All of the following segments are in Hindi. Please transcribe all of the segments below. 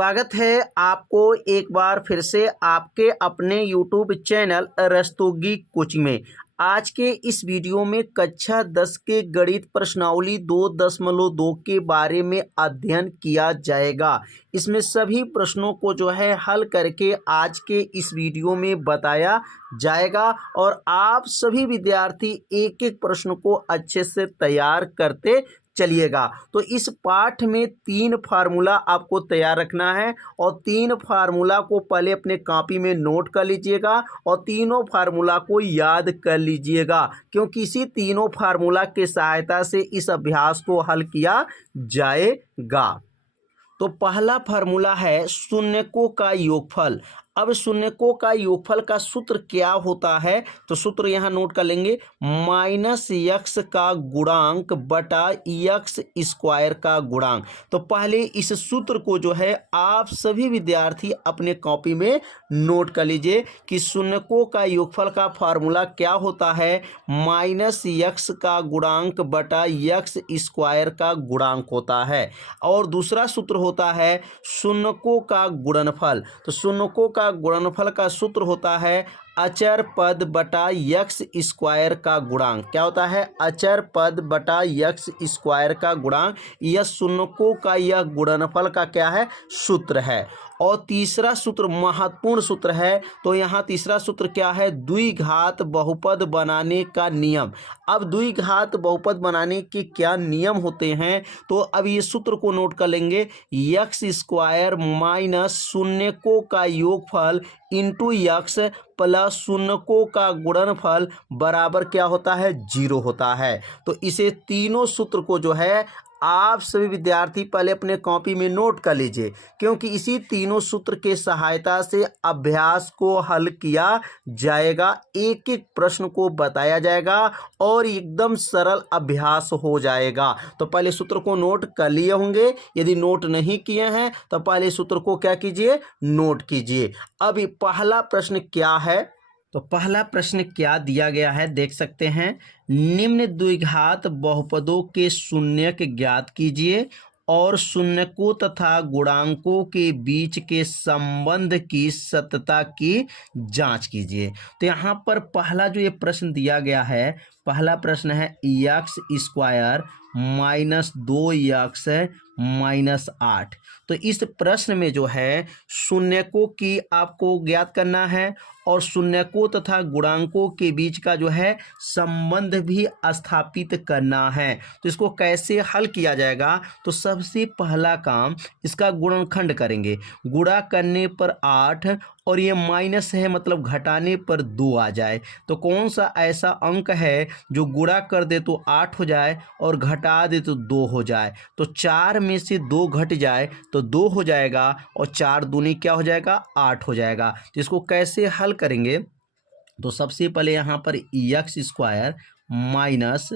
स्वागत है आपको एक बार फिर से आपके अपने YouTube चैनल रस्तोगी कोचिंग में। आज के इस वीडियो में कक्षा 10 के गणित प्रश्नावली 2.2 के बारे में अध्ययन किया जाएगा। इसमें सभी प्रश्नों को जो है हल करके आज के इस वीडियो में बताया जाएगा और आप सभी विद्यार्थी एक एक प्रश्न को अच्छे से तैयार करते चलिएगा। तो इस पाठ में 3 फार्मूला आपको तैयार रखना है और 3 फार्मूला को पहले अपने कॉपी में नोट कर लीजिएगा और तीनों फार्मूला को याद कर लीजिएगा, क्योंकि इसी तीनों फार्मूला के सहायता से इस अभ्यास को हल किया जाएगा। तो पहला फार्मूला है शून्यकों का योगफल। अब शून्यकों का योगफल का सूत्र क्या होता है, तो सूत्र यहाँ नोट कर लेंगे, -x का गुणांक बटा x स्क्वायर का गुणांक। तो पहले इस सूत्र को जो है आप सभी विद्यार्थी अपने कॉपी में नोट कर लीजिए कि शून्यकों का योगफल का फार्मूला क्या होता है, -x का गुणांक बटा x स्क्वायर का गुणांक होता है। और दूसरा सूत्र होता है शून्यकों का गुणनफल। तो शून्यकों का गुणनफल का सूत्र होता है अचर पद बटा x स्क्वायर का गुणांक। क्या होता है? अचर पद बटा x स्क्वायर का गुणांक। यह शून्यकों का यह गुणनफल का क्या है? सूत्र है। और तीसरा सूत्र महत्वपूर्ण सूत्र है, तो यहाँ तीसरा सूत्र क्या है? द्विघात बहुपद बनाने का नियम। अब द्विघात बहुपद बनाने के क्या नियम होते हैं, तो अब ये सूत्र को नोट कर लेंगे, x स्क्वायर माइनस शून्यकों का योगफल इंटू x प्लस शून्यकों का गुणनफल बराबर क्या होता है? 0 होता है। तो इसे तीनों सूत्र को जो है आप सभी विद्यार्थी पहले अपने कॉपी में नोट कर लीजिए, क्योंकि इसी तीनों सूत्र के सहायता से अभ्यास को हल किया जाएगा, एक एक प्रश्न को बताया जाएगा और एकदम सरल अभ्यास हो जाएगा। तो पहले सूत्र को नोट कर लिए होंगे, यदि नोट नहीं किए हैं तो पहले सूत्र को क्या कीजिए? नोट कीजिए। अब पहला प्रश्न क्या है, तो पहला प्रश्न क्या दिया गया है देख सकते हैं, निम्न द्विघात बहुपदों के शून्यक ज्ञात कीजिए और शून्यकों तथा गुणांकों के बीच के संबंध की सत्यता की जांच कीजिए। तो यहाँ पर पहला जो ये प्रश्न दिया गया है, पहला प्रश्न है x square minus 2x minus 8। तो इस प्रश्न में जो है शून्यकों की आपको ज्ञात करना है और शून्यकों तथा गुणांकों के बीच का जो है संबंध भी स्थापित करना है। तो इसको कैसे हल किया जाएगा, तो सबसे पहला काम इसका गुणनखंड करेंगे। गुणा करने पर 8 और ये माइनस है, मतलब घटाने पर 2 आ जाए। तो कौन सा ऐसा अंक है जो गुणा कर दे तो 8 हो जाए और घटा दे तो 2 हो जाए। तो 4 में से 2 घट जाए तो 2 हो जाएगा और 4 दूनी क्या हो जाएगा? 8 हो जाएगा। तो इसको कैसे हल करेंगे, तो सबसे पहले यहाँ पर x स्क्वायर माइनस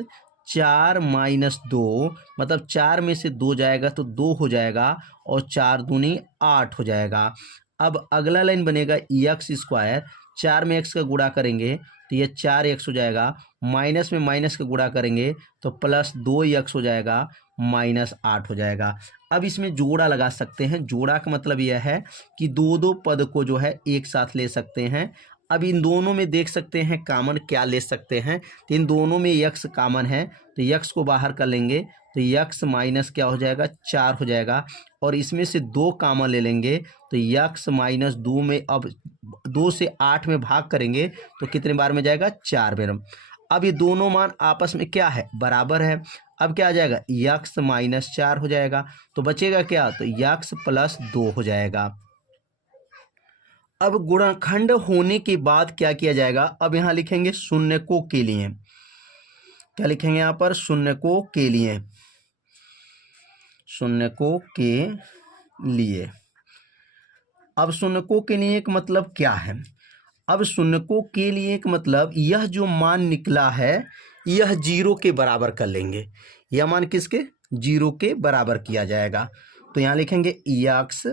4 माइनस 2, मतलब 4 में से 2 जाएगा तो 2 हो जाएगा और 4 दूनी 8 हो जाएगा। अब अगला लाइन बनेगा x स्क्वायर, 4 में x का गुणा करेंगे तो ये 4x हो जाएगा, माइनस में माइनस का गुणा करेंगे तो प्लस 2x हो जाएगा, माइनस 8 हो जाएगा। अब इसमें जोड़ा लगा सकते हैं। जोड़ा का मतलब यह है कि दो पद को जो है एक साथ ले सकते हैं। अब इन दोनों में देख सकते हैं कामन क्या ले सकते हैं, तो इन दोनों में x कामन है तो x को बाहर कर लेंगे तो x माइनस क्या हो जाएगा? 4 हो जाएगा। और इसमें से 2 कामन ले लेंगे तो x माइनस 2 में अब 2 से 8 में भाग करेंगे तो कितने बार में जाएगा? 4 बार। अब ये दोनों मान आपस में क्या है? बराबर है। अब क्या आ जाएगा? x माइनस 4 हो जाएगा। तो बचेगा क्या? तो x प्लस 2 हो जाएगा। अब गुणनखंड होने के बाद क्या किया जाएगा, अब यहाँ लिखेंगे शून्यकों के लिए। क्या लिखेंगे यहाँ पर? शून्यकों के लिए। शून्यकों के लिए। अब शून्यकों के लिए एक मतलब क्या है? अब शून्यकों के लिए एक मतलब, यह जो मान निकला है यह 0 के बराबर कर लेंगे। यह मान किसके? 0 के बराबर किया जाएगा। तो यहाँ लिखेंगे x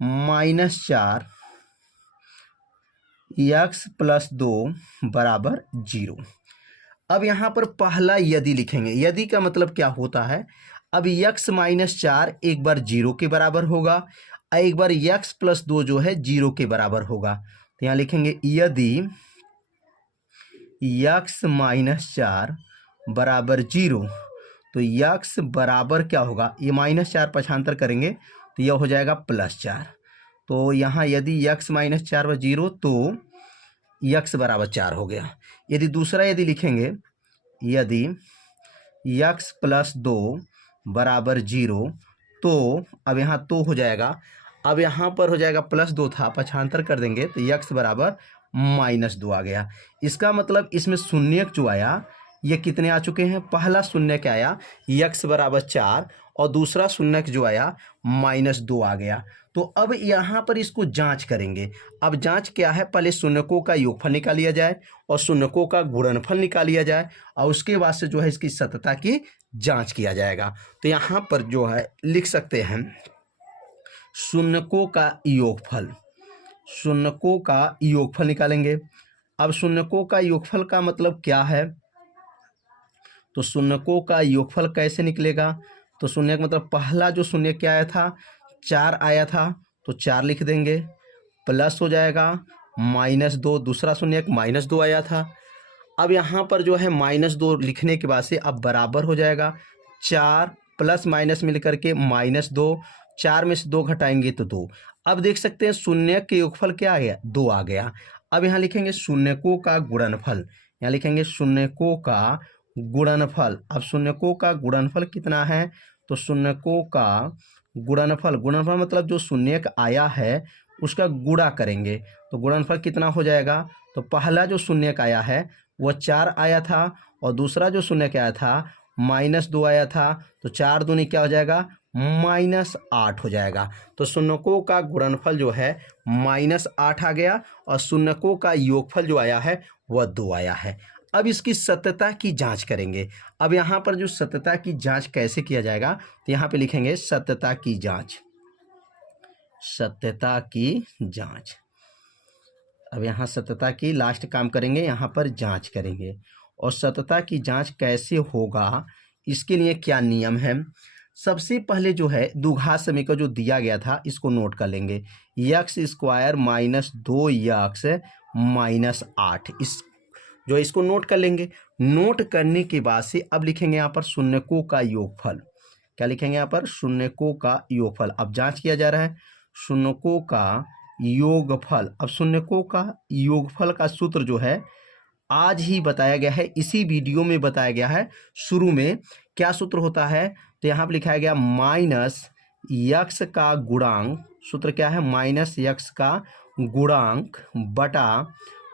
माइनस 4 x प्लस 2 बराबर 0। अब यहाँ पर पहला यदि लिखेंगे। यदि का मतलब क्या होता है, अब यक्स माइनस 4 एक बार 0 के बराबर होगा और एक बार यक्स प्लस 2 जो है 0 के बराबर होगा। तो यहाँ लिखेंगे यदि यक्स माइनस 4 बराबर 0 तो यक्स बराबर क्या होगा, ये माइनस 4 पक्षांतर करेंगे तो यह हो जाएगा प्लस 4। तो यहाँ यदि यक्स माइनस 4 व 0 तो यक्स बराबर 4 हो गया। यदि दूसरा यदि लिखेंगे यदि यक्स प्लस 2 बराबर 0 तो अब यहाँ तो हो जाएगा, अब यहाँ पर हो जाएगा प्लस 2 था, पक्षांतर कर देंगे तो यक्स बराबर माइनस 2 आ गया। इसका मतलब इसमें शून्यक जो आया ये कितने आ चुके हैं, पहला शून्यक आया यक्स बराबर 4 और दूसरा शून्यक जो आया माइनस 2 आ गया। तो अब यहाँ पर इसको जांच करेंगे। अब जांच क्या है, पहले शून्यकों का योगफल निकाल लिया जाए और शून्यकों का गुणनफल निकाल लिया जाए और उसके बाद से जो है इसकी सत्यता की जांच किया जाएगा। तो यहाँ पर जो है लिख सकते हैं शून्यकों का योगफल, शून्यकों का योगफल निकालेंगे। अब शून्यकों का योगफल का मतलब क्या है, तो शून्यकों का योगफल कैसे निकलेगा, तो शून्य का मतलब पहला जो शून्य क्या आया था 4 आया था तो 4 लिख देंगे, प्लस हो जाएगा माइनस 2, दूसरा शून्य माइनस 2 आया था। अब यहाँ पर जो है माइनस 2 लिखने के बाद से अब बराबर हो जाएगा 4 प्लस माइनस मिलकर के माइनस 2, 4 में से 2 घटाएंगे तो 2। अब देख सकते हैं शून्य के योगफल क्या आ गया, 2 आ गया। अब यहाँ लिखेंगे शून्यकों का गुणनफल, यहाँ लिखेंगे शून्यकों का गुणनफल। अब शून्यकों का गुणनफल कितना है, तो शून्यकों का गुणनफल, गुणनफल मतलब जो शून्यक आया है उसका गुणा करेंगे तो गुणनफल कितना हो जाएगा, तो पहला जो शून्यक आया है वह 4 आया था और दूसरा जो शून्यक आया था माइनस 2 आया था तो 4 दूनी क्या हो जाएगा माइनस 8 हो जाएगा। तो शून्यकों का गुणनफल जो है माइनस 8 आ गया और शून्यकों का योगफल जो आया है वह 2 आया है। अब इसकी सत्यता की जांच करेंगे। अब यहाँ पर जो सत्यता की जांच कैसे किया जाएगा, तो यहाँ पे लिखेंगे सत्यता की जांच, सत्यता की जांच। अब यहाँ सत्यता की लास्ट काम करेंगे, यहाँ पर जांच करेंगे। और सत्यता की जांच कैसे होगा, इसके लिए क्या नियम है, सबसे पहले जो है द्विघात समीकरण जो दिया गया था इसको नोट कर लेंगे, x square minus 2 x minus 8, इस जो इसको नोट कर लेंगे। नोट करने के बाद से अब लिखेंगे यहाँ पर शून्यकों का योगफल, क्या लिखेंगे यहाँ पर शून्यकों का योगफल। अब जांच किया जा रहा है शून्यकों का योगफल। अब शून्यकों का योगफल का सूत्र जो है आज ही बताया गया है, इसी वीडियो में बताया गया है। शुरू में क्या सूत्र होता है, तो यहाँ पर लिखाया गया माइनस यक्स का गुणांक, सूत्र क्या है माइनस यक्स का गुणांक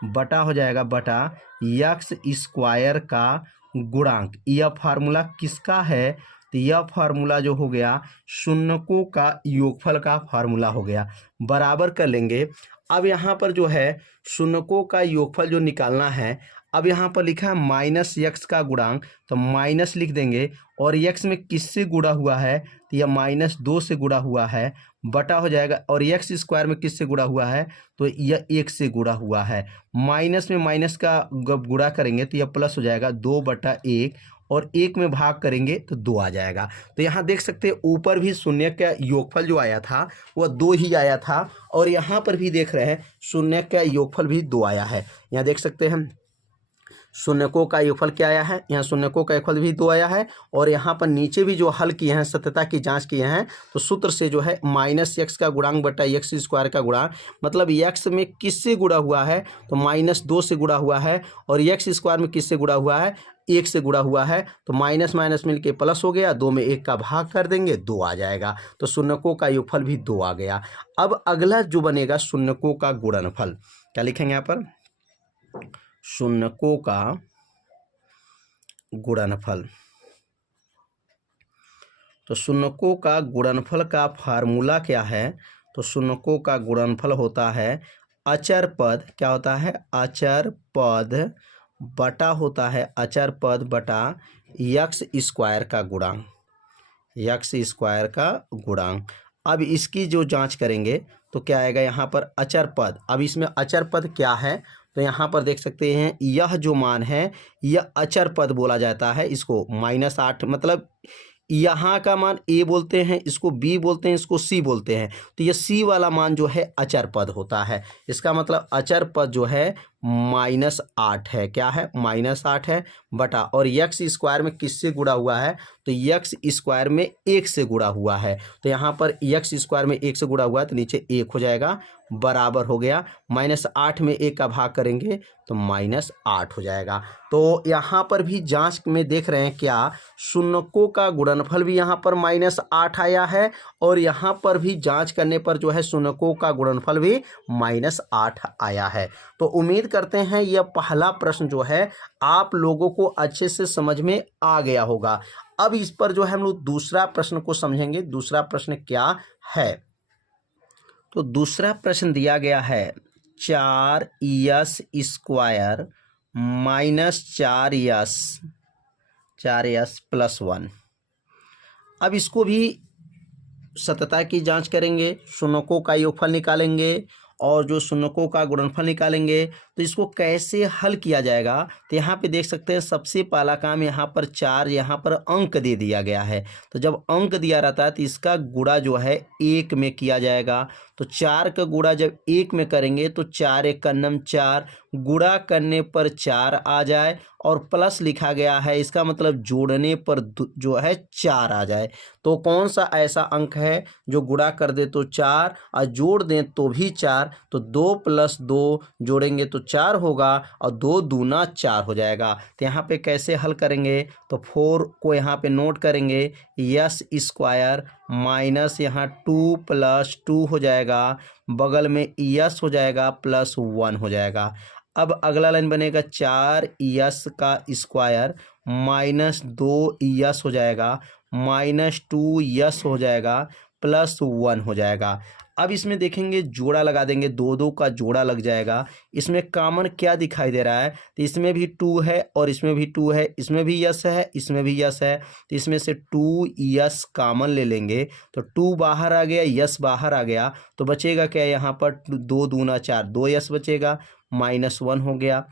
बटा हो जाएगा बटा यक्स स्क्वायर का गुणांक। यह फार्मूला किसका है, तो यह फार्मूला जो हो गया शून्यकों का योगफल का फार्मूला हो गया, बराबर कर लेंगे। अब यहाँ पर जो है शून्यकों का योगफल जो निकालना है, अब यहाँ पर लिखा है माइनस यक्स का गुणांक तो माइनस लिख देंगे और यक्स में किससे गुणा हुआ है, तो यह माइनस 2 से गुणा हुआ है, बटा हो जाएगा और यक्स स्क्वायर में किससे गुणा हुआ है, तो यह 1 से गुणा हुआ है। माइनस में माइनस का गुणा करेंगे तो यह प्लस हो जाएगा 2/1 और 1 में भाग करेंगे तो 2 आ जाएगा। तो यहाँ देख सकते हैं ऊपर भी शून्य का योगफल जो आया था वह 2 ही आया था और यहाँ पर भी देख रहे हैं शून्य का योगफल भी 2 आया है। यहाँ देख सकते हैं शून्यकों का योगफल क्या आया है, यहाँ शून्यकों का योगफल भी 2 आया है और यहाँ पर नीचे भी जो हल किए हैं सत्यता की जांच किए हैं तो सूत्र से जो है माइनस यक्स का गुणांक बटा यक्स स्क्वायर का गुणांक, मतलब यक्स में किससे गुणा हुआ है, तो माइनस 2 से गुणा हुआ है और यक्स स्क्वायर में किससे गुणा हुआ है, 1 से गुणा हुआ है। तो माइनस माइनस मिलके प्लस हो गया, 2 में 1 का भाग कर देंगे 2 आ जाएगा। तो शून्यकों का योगफल भी 2 आ गया। अब अगला जो बनेगा शून्यकों का गुणनफल, क्या लिखेंगे यहाँ पर शून्यकों का गुणनफल। तो शून्यकों का गुणनफल का फार्मूला क्या है, तो शून्यकों का गुणनफल होता है अचर पद, क्या होता है अचर पद बटा होता है अचर पद बटा यक्स स्क्वायर का गुणांक, यक्स स्क्वायर का गुणांक। अब इसकी जो जांच करेंगे तो क्या आएगा यहाँ पर अचर पद। अब इसमें अचर पद क्या है, तो यहाँ पर देख सकते हैं यह जो मान है यह अचर पद बोला जाता है इसको, -8 मतलब यहाँ का मान a बोलते हैं, इसको b बोलते हैं, इसको c बोलते हैं। तो ये c वाला मान जो है अचर पद होता है। इसका मतलब अचर पद जो है -8 है। क्या है? -8 है बटा, और यक्स स्क्वायर में किससे गुणा हुआ है? तो यक्स स्क्वायर में 1 से गुणा हुआ है। तो यहाँ पर यक्स स्क्वायर में 1 से गुणा हुआ है तो नीचे 1 हो जाएगा, बराबर हो गया। -8 में 1 का भाग करेंगे तो -8 हो जाएगा। तो यहाँ पर भी जांच में देख रहे हैं क्या, शून्यकों का गुणनफल भी यहाँ पर -8 आया है, और यहाँ पर भी जांच करने पर जो है शून्यकों का गुणनफल भी -8 आया है। तो उम्मीद करते हैं यह पहला प्रश्न जो है आप लोगों को अच्छे से समझ में आ गया होगा। अब इस पर जो है हम लोग दूसरा प्रश्न को समझेंगे। दूसरा प्रश्न क्या है? तो दूसरा प्रश्न दिया गया है 4s स्क्वायर -4s प्लस 1। अब इसको भी सतता की जांच करेंगे, शून्यकों का योगफल निकालेंगे और जो शून्यकों का गुणनफल निकालेंगे। तो इसको कैसे हल किया जाएगा? तो यहाँ पे देख सकते हैं सबसे पहला काम, यहाँ पर 4, यहाँ पर अंक दे दिया गया है। तो जब अंक दिया रहता है तो इसका गुणा जो है 1 में किया जाएगा। तो 4 का गुणा जब 1 में करेंगे तो 4 × 4, गुणा करने पर 4 आ जाए और प्लस लिखा गया है, इसका मतलब जोड़ने पर जो है 4 आ जाए। तो कौन सा ऐसा अंक है जो गुणा कर दे तो 4 और जोड़ दें तो भी 4? तो 2 + 2 जोड़ेंगे तो 4 होगा और 2 दूना 4 हो जाएगा। तो यहाँ पे कैसे हल करेंगे? तो 4 को यहाँ पे नोट करेंगे, यस स्क्वायर माइनस यहाँ 2 + 2 हो जाएगा, बगल में यस हो जाएगा प्लस 1 हो जाएगा। अब अगला लाइन बनेगा 4s का स्क्वायर -2s हो जाएगा, -2s हो जाएगा प्लस 1 हो जाएगा। अब इसमें देखेंगे जोड़ा लगा देंगे, 2 का जोड़ा लग जाएगा। इसमें कॉमन क्या दिखाई दे रहा है? तो इसमें भी 2 है और इसमें भी 2 है, इसमें भी यस है, इसमें भी यस है। तो इसमें से 2s कॉमन ले लेंगे तो 2 बाहर आ गया, यस बाहर आ गया, तो बचेगा क्या यहाँ पर? 2 दूना 4, 2s बचेगा, -1 हो गया।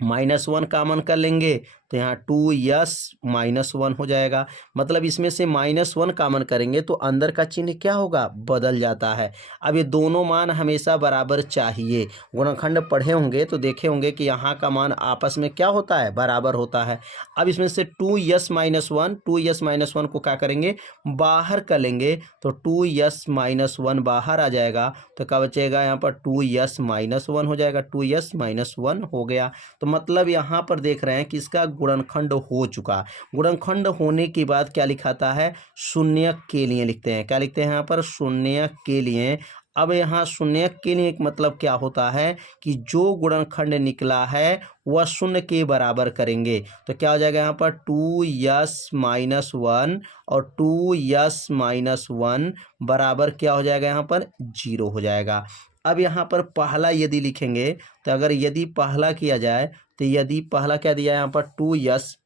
-1 कॉमन कर लेंगे तो यहाँ 2s -1 हो जाएगा। मतलब इसमें से -1 कॉमन करेंगे तो अंदर का चिन्ह क्या होगा? बदल जाता है। अब ये दोनों मान हमेशा बराबर चाहिए। गुणनखंड पढ़े होंगे तो देखे होंगे कि यहाँ का मान आपस में क्या होता है? बराबर होता है। अब इसमें से 2s -1 को क्या करेंगे? बाहर कर लेंगे तो 2s -1 बाहर आ जाएगा तो क्या बचेगा? यहाँ पर 2s -1 हो जाएगा, 2s -1 हो गया। तो मतलब यहाँ पर देख रहे हैं कि इसका गुणनखंड हो चुका। गुणनखंड होने के बाद क्या लिखाता है? शून्य के लिए लिखते हैं। क्या लिखते हैं यहाँ पर? शून्य के लिए। अब यहाँ शून्य के लिए एक मतलब क्या होता है कि जो गुणनखंड निकला है वह शून्य के बराबर करेंगे। तो क्या हो जाएगा यहाँ पर? 2s -1 और 2s -1 बराबर क्या हो जाएगा? यहाँ पर 0 हो जाएगा। अब यहाँ पर पहला यदि लिखेंगे तो अगर यदि पहला किया जाए तो यदि पहला क्या दिया है यहाँ पर? 2s,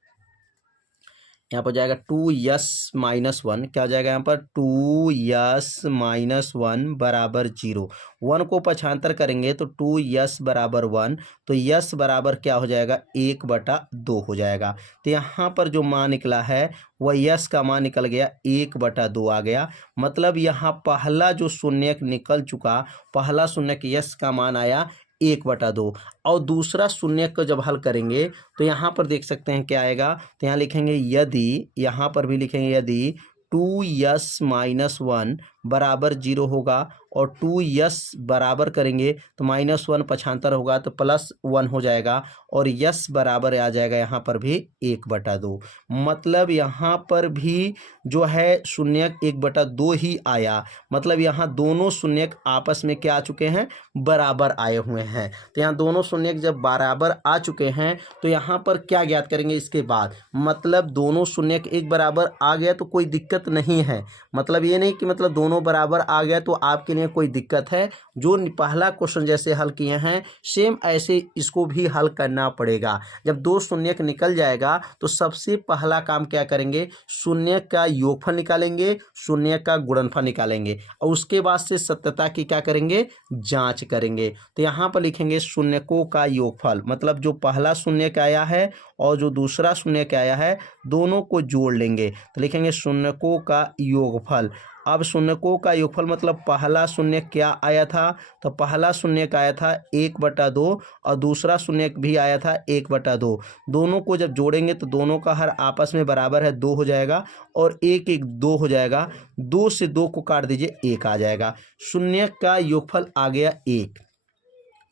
यहाँ पर जाएगा 2s -1, क्या हो जाएगा यहाँ पर? 2s -1 बराबर 0। 1 को पक्षांतर करेंगे तो 2s बराबर 1, तो s बराबर क्या हो जाएगा? 1/2 हो जाएगा। तो यहाँ पर जो मान निकला है वह यस का मान निकल गया, 1/2 आ गया। मतलब यहाँ पहला जो शून्यक निकल चुका, पहला शून्यक यस का मान आया 1/2। और दूसरा शून्य को जब हल करेंगे तो यहाँ पर देख सकते हैं क्या आएगा? तो यहाँ लिखेंगे यदि, यहाँ पर भी लिखेंगे यदि 2s -1 बराबर 0 होगा और 2s बराबर करेंगे तो -1 पक्षांतर होगा तो +1 हो जाएगा और यस बराबर आ जाएगा यहाँ पर भी 1/2। मतलब यहाँ पर भी जो है शून्यक 1/2 ही आया। मतलब यहाँ दोनों शून्यक आपस में क्या आ चुके हैं? बराबर आए हुए हैं। तो यहाँ दोनों शून्यक जब बराबर आ चुके हैं तो यहाँ पर क्या ज्ञात करेंगे इसके बाद? मतलब दोनों शून्यक एक बराबर आ गया तो कोई दिक्कत नहीं है। मतलब ये नहीं कि मतलब दोनों दोनों बराबर आ गया तो आपके लिए कोई दिक्कत है। जो पहला क्वेश्चन जैसे हल किए हैं सेम ऐसे इसको भी हल करना पड़ेगा। जब दो शून्य निकल जाएगा तो सबसे पहला काम क्या करेंगे, शून्य का योगफल निकालेंगे, शून्य का गुणनफल निकालेंगे और उसके बाद से सत्यता की क्या करेंगे, जांच करेंगे। तो यहाँ पर लिखेंगे शून्यकों का योगफल, मतलब जो पहला शून्य का आया है और जो दूसरा शून्य का आया है दोनों को जोड़ लेंगे तो लिखेंगे शून्यकों का योगफल। अब शून्यकों का योगफल मतलब पहला शून्य क्या आया था, तो पहला शून्य का आया था 1/2 और दूसरा शून्य भी आया था 1/2। दोनों को जब जोड़ेंगे तो दोनों का हर आपस में बराबर है 2 हो जाएगा और 1 1 2 हो जाएगा। 2 से 2 को काट दीजिए 1 आ जाएगा। शून्य का योगफल आ गया 1।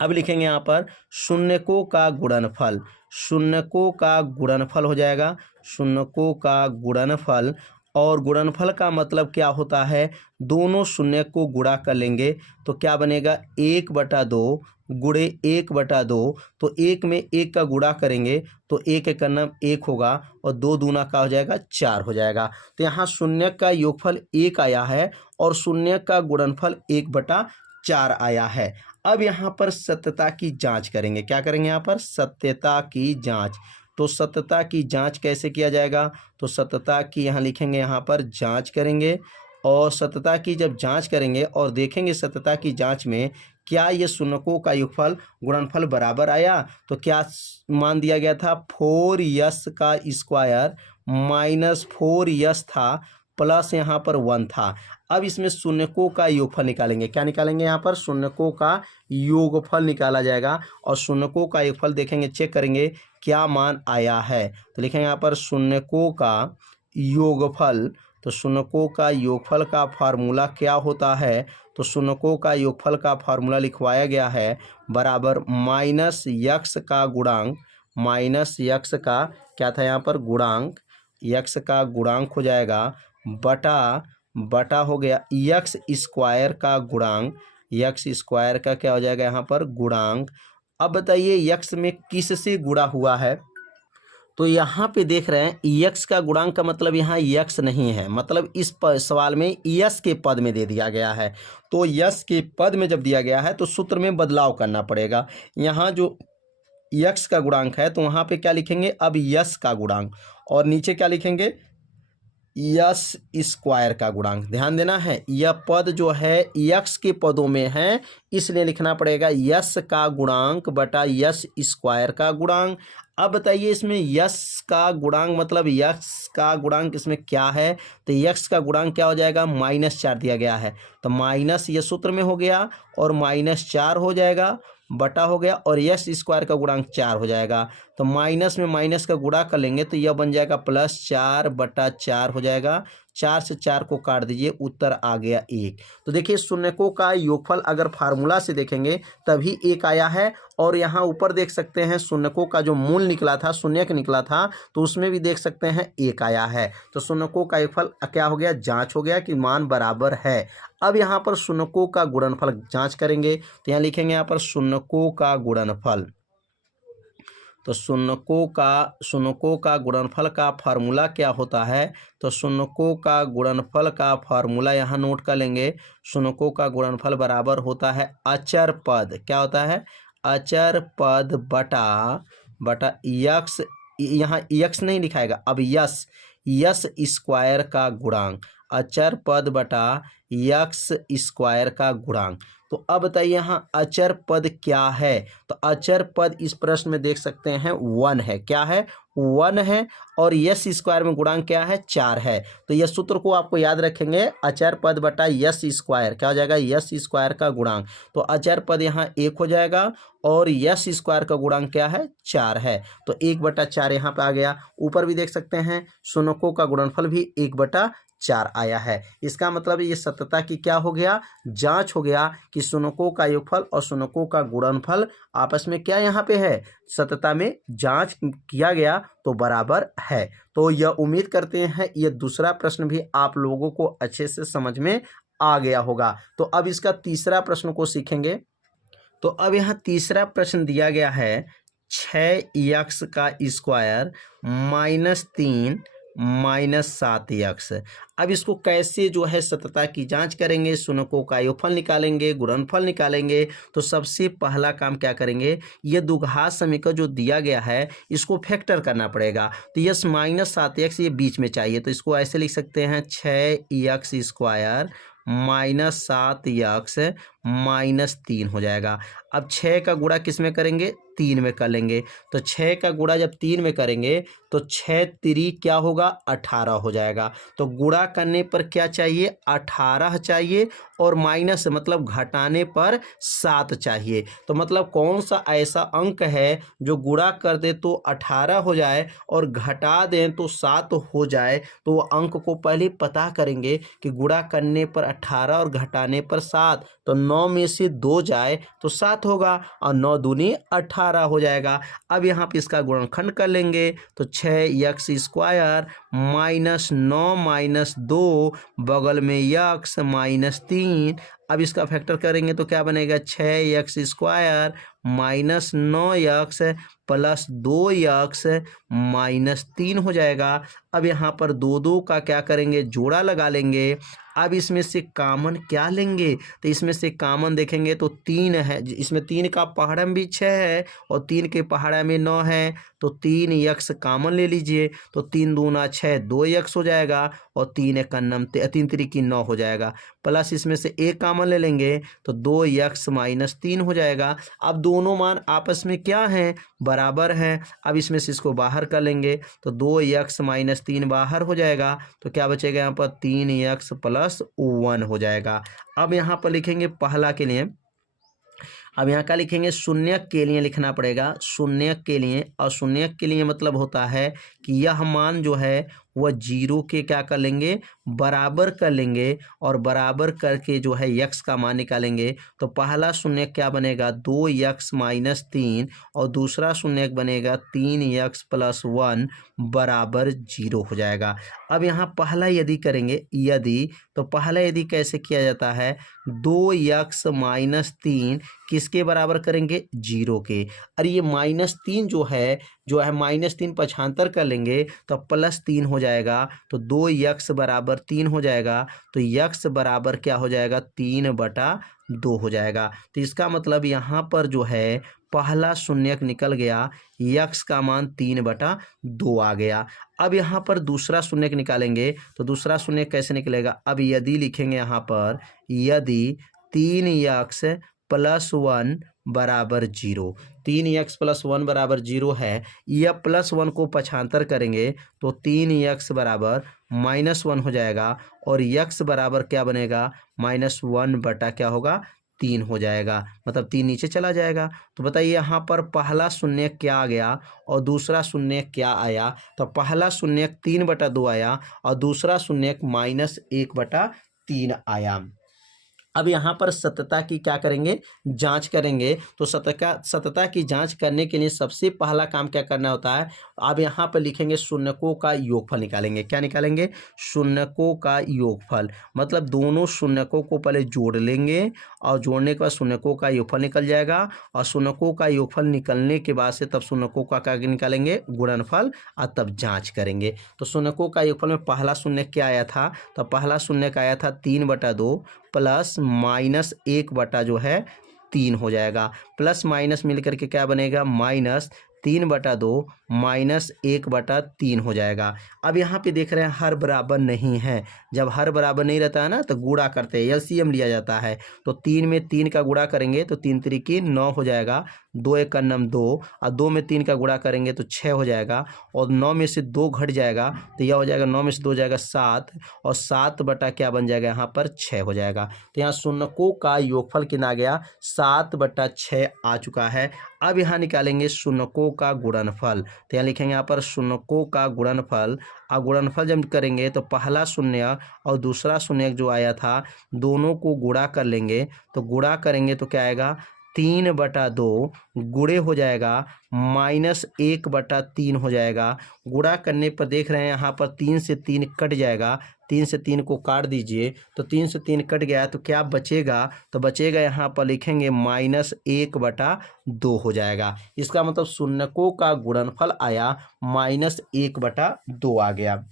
अब लिखेंगे यहाँ पर शून्यकों का गुणनफल, शून्यकों का गुणनफल हो जाएगा, शून्यकों का गुणनफल। और गुणनफल का मतलब क्या होता है, दोनों शून्य को गुणा कर लेंगे तो क्या बनेगा 1/2 गुणे 1/2। तो 1 में 1 का गुणा करेंगे तो 1 एक नाम 1 होगा और 2 दूना का हो जाएगा 4 हो जाएगा। तो यहाँ शून्य का योगफल 1 आया है और शून्य का गुणनफल 1/4 आया है। अब यहाँ पर सत्यता की जांच करेंगे, क्या करेंगे यहाँ पर सत्यता की जांच। तो सत्यता की जांच कैसे किया जाएगा, तो सत्यता की यहाँ लिखेंगे, यहाँ पर जांच करेंगे और सत्यता की जब जांच करेंगे और देखेंगे सत्यता की जांच में क्या ये शून्यकों का योगफल गुणनफल बराबर आया, तो क्या मान दिया गया था 4s का स्क्वायर माइनस 4s था प्लस यहाँ पर 1 था। अब इसमें शून्यकों का योगफल निकालेंगे, क्या निकालेंगे यहाँ पर शून्यकों का योगफल निकाला जाएगा और शून्यकों का योगफल देखेंगे, चेक करेंगे क्या मान आया है। तो लिखेंगे यहाँ पर शून्यकों का योगफल। तो शून्यकों का योगफल का फार्मूला क्या होता है, तो शून्यकों का योगफल का फार्मूला लिखवाया गया है बराबर माइनस यक्स का गुणांक, माइनस यक्स का क्या था यहाँ पर गुणांक, यक्स का गुणांक हो जाएगा बटा हो गया यक्स स्क्वायर का गुणांक, यक्स स्क्वायर का क्या हो जाएगा यहाँ पर गुणांक। अब बताइए यक्स में किससे गुणा हुआ है, तो यहाँ पे देख रहे हैं यक्स का गुणांक का मतलब यहाँ यक्स नहीं है, मतलब इस सवाल में यस के पद में दे दिया गया है। तो यस के पद में जब दिया गया है तो सूत्र में बदलाव करना पड़ेगा। यहाँ जो यक्स का गुणांक है तो वहाँ पे क्या लिखेंगे, अब यस का गुणांक और नीचे क्या लिखेंगे यस स्क्वायर का गुणांक। ध्यान देना है यह पद जो है यक्स के पदों में है इसलिए लिखना पड़ेगा यस का गुणांक बटा यस स्क्वायर का गुणांक। अब बताइए इसमें यस का गुणांक मतलब यक्स का गुणांक इसमें क्या है, तो यक्स का गुणांक क्या हो जाएगा -4 दिया गया है तो माइनस ये सूत्र में हो गया और -4 हो जाएगा बटा हो गया और यस स्क्वायर का गुणांक 4 हो जाएगा। तो माइनस में माइनस का गुणा कर लेंगे तो यह बन जाएगा +4/4 हो जाएगा। 4 से 4 को काट दीजिए, उत्तर आ गया 1। तो देखिए शून्यकों का योगफल अगर फार्मूला से देखेंगे तभी 1 आया है और यहाँ ऊपर देख सकते हैं शून्यकों का जो मूल निकला था, शून्य का निकला था तो उसमें भी देख सकते हैं 1 आया है। तो शून्यकों का योगफल क्या हो गया, जांच हो गया कि मान बराबर है। अब यहाँ पर शून्यकों का गुणनफल जांच करेंगे तो यहाँ लिखेंगे यहाँ पर शून्यकों का गुणनफल। तो शून्यकों का गुणनफल का फार्मूला क्या होता है, तो शून्यकों का गुणनफल का फार्मूला यहाँ नोट कर लेंगे। शून्यकों का गुणनफल बराबर होता है अचर पद, क्या होता है अचर पद बटा यक्स, यहाँ यक्स नहीं लिखाएगा अब यस स्क्वायर का गुणांक, अचर पद बटा यक्स स्क्वायर का गुणांक। तो अब बताइए यहाँ अचर पद क्या है, तो अचर पद इस प्रश्न में देख सकते हैं 1 है, क्या है 1 है और यस स्क्वायर में गुणांक क्या है 4 है। तो यह सूत्र को आपको याद रखेंगे, अचर पद बटा यस स्क्वायर क्या हो जाएगा यस स्क्वायर का गुणांक। तो अचर पद यहाँ 1 हो जाएगा और यस स्क्वायर का गुणांक क्या है 4 है तो 1/4 यहाँ पे आ गया। ऊपर भी देख सकते हैं शून्यकों का गुणनफल भी 1/4 आया है। इसका मतलब ये सत्यता की क्या हो गया, जांच हो गया कि शून्यकों का योगफल और शून्यकों का गुणनफल आपस में क्या यहाँ पे है, सत्यता में जांच किया गया तो बराबर है। तो यह उम्मीद करते हैं ये दूसरा प्रश्न भी आप लोगों को अच्छे से समझ में आ गया होगा। तो अब इसका तीसरा प्रश्न को सीखेंगे। तो अब यहाँ तीसरा प्रश्न दिया गया है 6x का स्क्वायर -3 -7x। अब इसको कैसे जो है सतता की जांच करेंगे, शून्यकों का योगफल निकालेंगे, गुणनफल निकालेंगे। तो सबसे पहला काम क्या करेंगे, ये द्विघात समीकरण जो दिया गया है इसको फैक्टर करना पड़ेगा। तो यस -7x ये बीच में चाहिए, तो इसको ऐसे लिख सकते हैं 6x² -7x -3 हो जाएगा। अब 6 का गुणा किस में करेंगे, 3 में कर लेंगे। तो 6 का गुणा जब 3 में करेंगे तो 6 3 क्या होगा, 18 हो जाएगा। तो गुणा करने पर क्या चाहिए, 18 चाहिए, और माइनस मतलब घटाने पर 7 चाहिए। तो मतलब कौन सा ऐसा अंक है जो गुणा कर दे तो 18 हो जाए और घटा दें तो 7 हो जाए। तो वो अंक को पहले पता करेंगे कि गुणा करने पर 18 और घटाने पर 7, तो 9 में से 2 जाए तो 7 होगा, और 9 दूनी 18 हो जाएगा। अब यहाँ पे इसका गुणनखंड कर लेंगे, तो 6x² -9 -2 बगल में x -3। अब इसका फैक्टर करेंगे तो क्या बनेगा, 6x² -9x + 2x -3 हो जाएगा। अब यहाँ पर 2 का क्या करेंगे, जोड़ा लगा लेंगे। अब इसमें से कामन क्या लेंगे, तो इसमें से कामन देखेंगे तो 3 है, इसमें 3 का पहाड़ा में भी 6 है और 3 के पहाड़ा में 9 है, तो 3x कामन ले लीजिए। तो 3 दूना 6, 2x हो जाएगा, और 3 एक नम 3 3 9 हो जाएगा। प्लस इसमें से एक कामन ले लेंगे तो 2x -3 हो जाएगा। अब दोनों मान आपस में क्या हैं, बराबर हैं। अब इसमें से इसको बाहर कर लेंगे तो 2x -3 बाहर हो जाएगा। तो क्या बचेगा यहाँ पर, 3x + 1 हो जाएगा। अब यहाँ पर लिखेंगे पहला के लिए, अब यहाँ का लिखेंगे शून्यक के लिए लिखना पड़ेगा, शून्यक के लिए। और शून्यक के लिए मतलब होता है कि यह मान जो है वह 0 के क्या कर लेंगे, बराबर कर लेंगे, और बराबर करके जो है x का मान निकालेंगे। तो पहला शून्यक क्या बनेगा, 2x -3, और दूसरा शून्यक बनेगा 3x + 1 बराबर 0 हो जाएगा। अब यहाँ पहला यदि करेंगे, यदि, तो पहला यदि कैसे किया जाता है, 2x -3 किसके बराबर करेंगे, 0 के। और ये -3 जो है -3 पक्षांतर कर लेंगे तो +3 हो जाएगा। तो 2x बराबर 3 हो जाएगा। तो x बराबर क्या हो जाएगा, 3/2 हो जाएगा। तो इसका मतलब यहाँ पर जो है पहला शून्यक निकल गया, x का मान 3/2 आ गया। अब यहाँ पर दूसरा शून्यक निकालेंगे तो दूसरा शून्यक कैसे निकलेगा, अब यदि लिखेंगे यहाँ पर, यदि 3x + 1 बराबर 0, 3x + 1 बराबर 0 है, यह +1 को पक्षांतर करेंगे तो 3x बराबर -1 हो जाएगा, और x बराबर क्या बनेगा, -1 बटा क्या होगा, 3 हो जाएगा। मतलब 3 नीचे चला जाएगा। तो बताइए यहाँ पर पहला शून्य क्या आ गया और दूसरा शून्य क्या आया। तो पहला शून्य 3/2 आया और दूसरा शून्य -1/3 आया। अब यहाँ पर सतता की क्या करेंगे, जांच करेंगे। तो सतता की जांच करने के लिए सबसे पहला काम क्या करना होता है, अब यहाँ पर लिखेंगे शून्यकों का योगफल निकालेंगे। क्या निकालेंगे, शून्यकों का योगफल। मतलब दोनों शून्यकों को पहले जोड़ लेंगे और जोड़ने के बाद शून्यकों का योगफल निकल जाएगा, और शून्यकों का योगफल निकलने के बाद से तब शून्यकों का क्या निकालेंगे, गुणनफल, और तब जाँच करेंगे। तो शून्यकों का योगफल में पहला शून्य क्या आया था, तो पहला शून्य आया था 3/2 प्लस माइनस 1 जो है 3 हो जाएगा। प्लस माइनस मिल करके क्या बनेगा, -3/2 -1/3 हो जाएगा। अब यहाँ पे देख रहे हैं हर बराबर नहीं है। जब हर बराबर नहीं रहता है ना तो गुणा करते हैं, एलसीएम लिया जाता है। तो 3 में 3 का गुणा करेंगे तो 3 3 9 हो जाएगा, 2 1 2, और 2 में 3 का गुणा करेंगे तो 6 हो जाएगा, और 9 में से 2 घट जाएगा तो यह हो जाएगा 9 में से 2 हो जाएगा 7, और 7 बटा क्या बन जाएगा यहाँ पर 6 हो जाएगा। तो यहाँ शून्यकों का योगफल कितना आ गया, 7/6 आ चुका है। अब यहाँ निकालेंगे शून्यकों का गुणनफल। तो यहाँ लिखेंगे यहाँ पर शून्यकों का गुणनफल। और गुणनफल जब करेंगे तो पहला शून्य और दूसरा शून्य जो आया था दोनों को गुणा कर लेंगे। तो गुणा करेंगे तो क्या आएगा, 3/2 गुणे हो जाएगा -1/3 हो जाएगा। गुणा करने पर देख रहे हैं यहाँ पर 3 से 3 कट जाएगा, 3 से 3 को काट दीजिए तो 3 से 3 कट गया तो क्या बचेगा, तो बचेगा यहाँ पर लिखेंगे -1/2 हो जाएगा। इसका मतलब शून्यकों का गुणनफल आया -1/2 आ गया।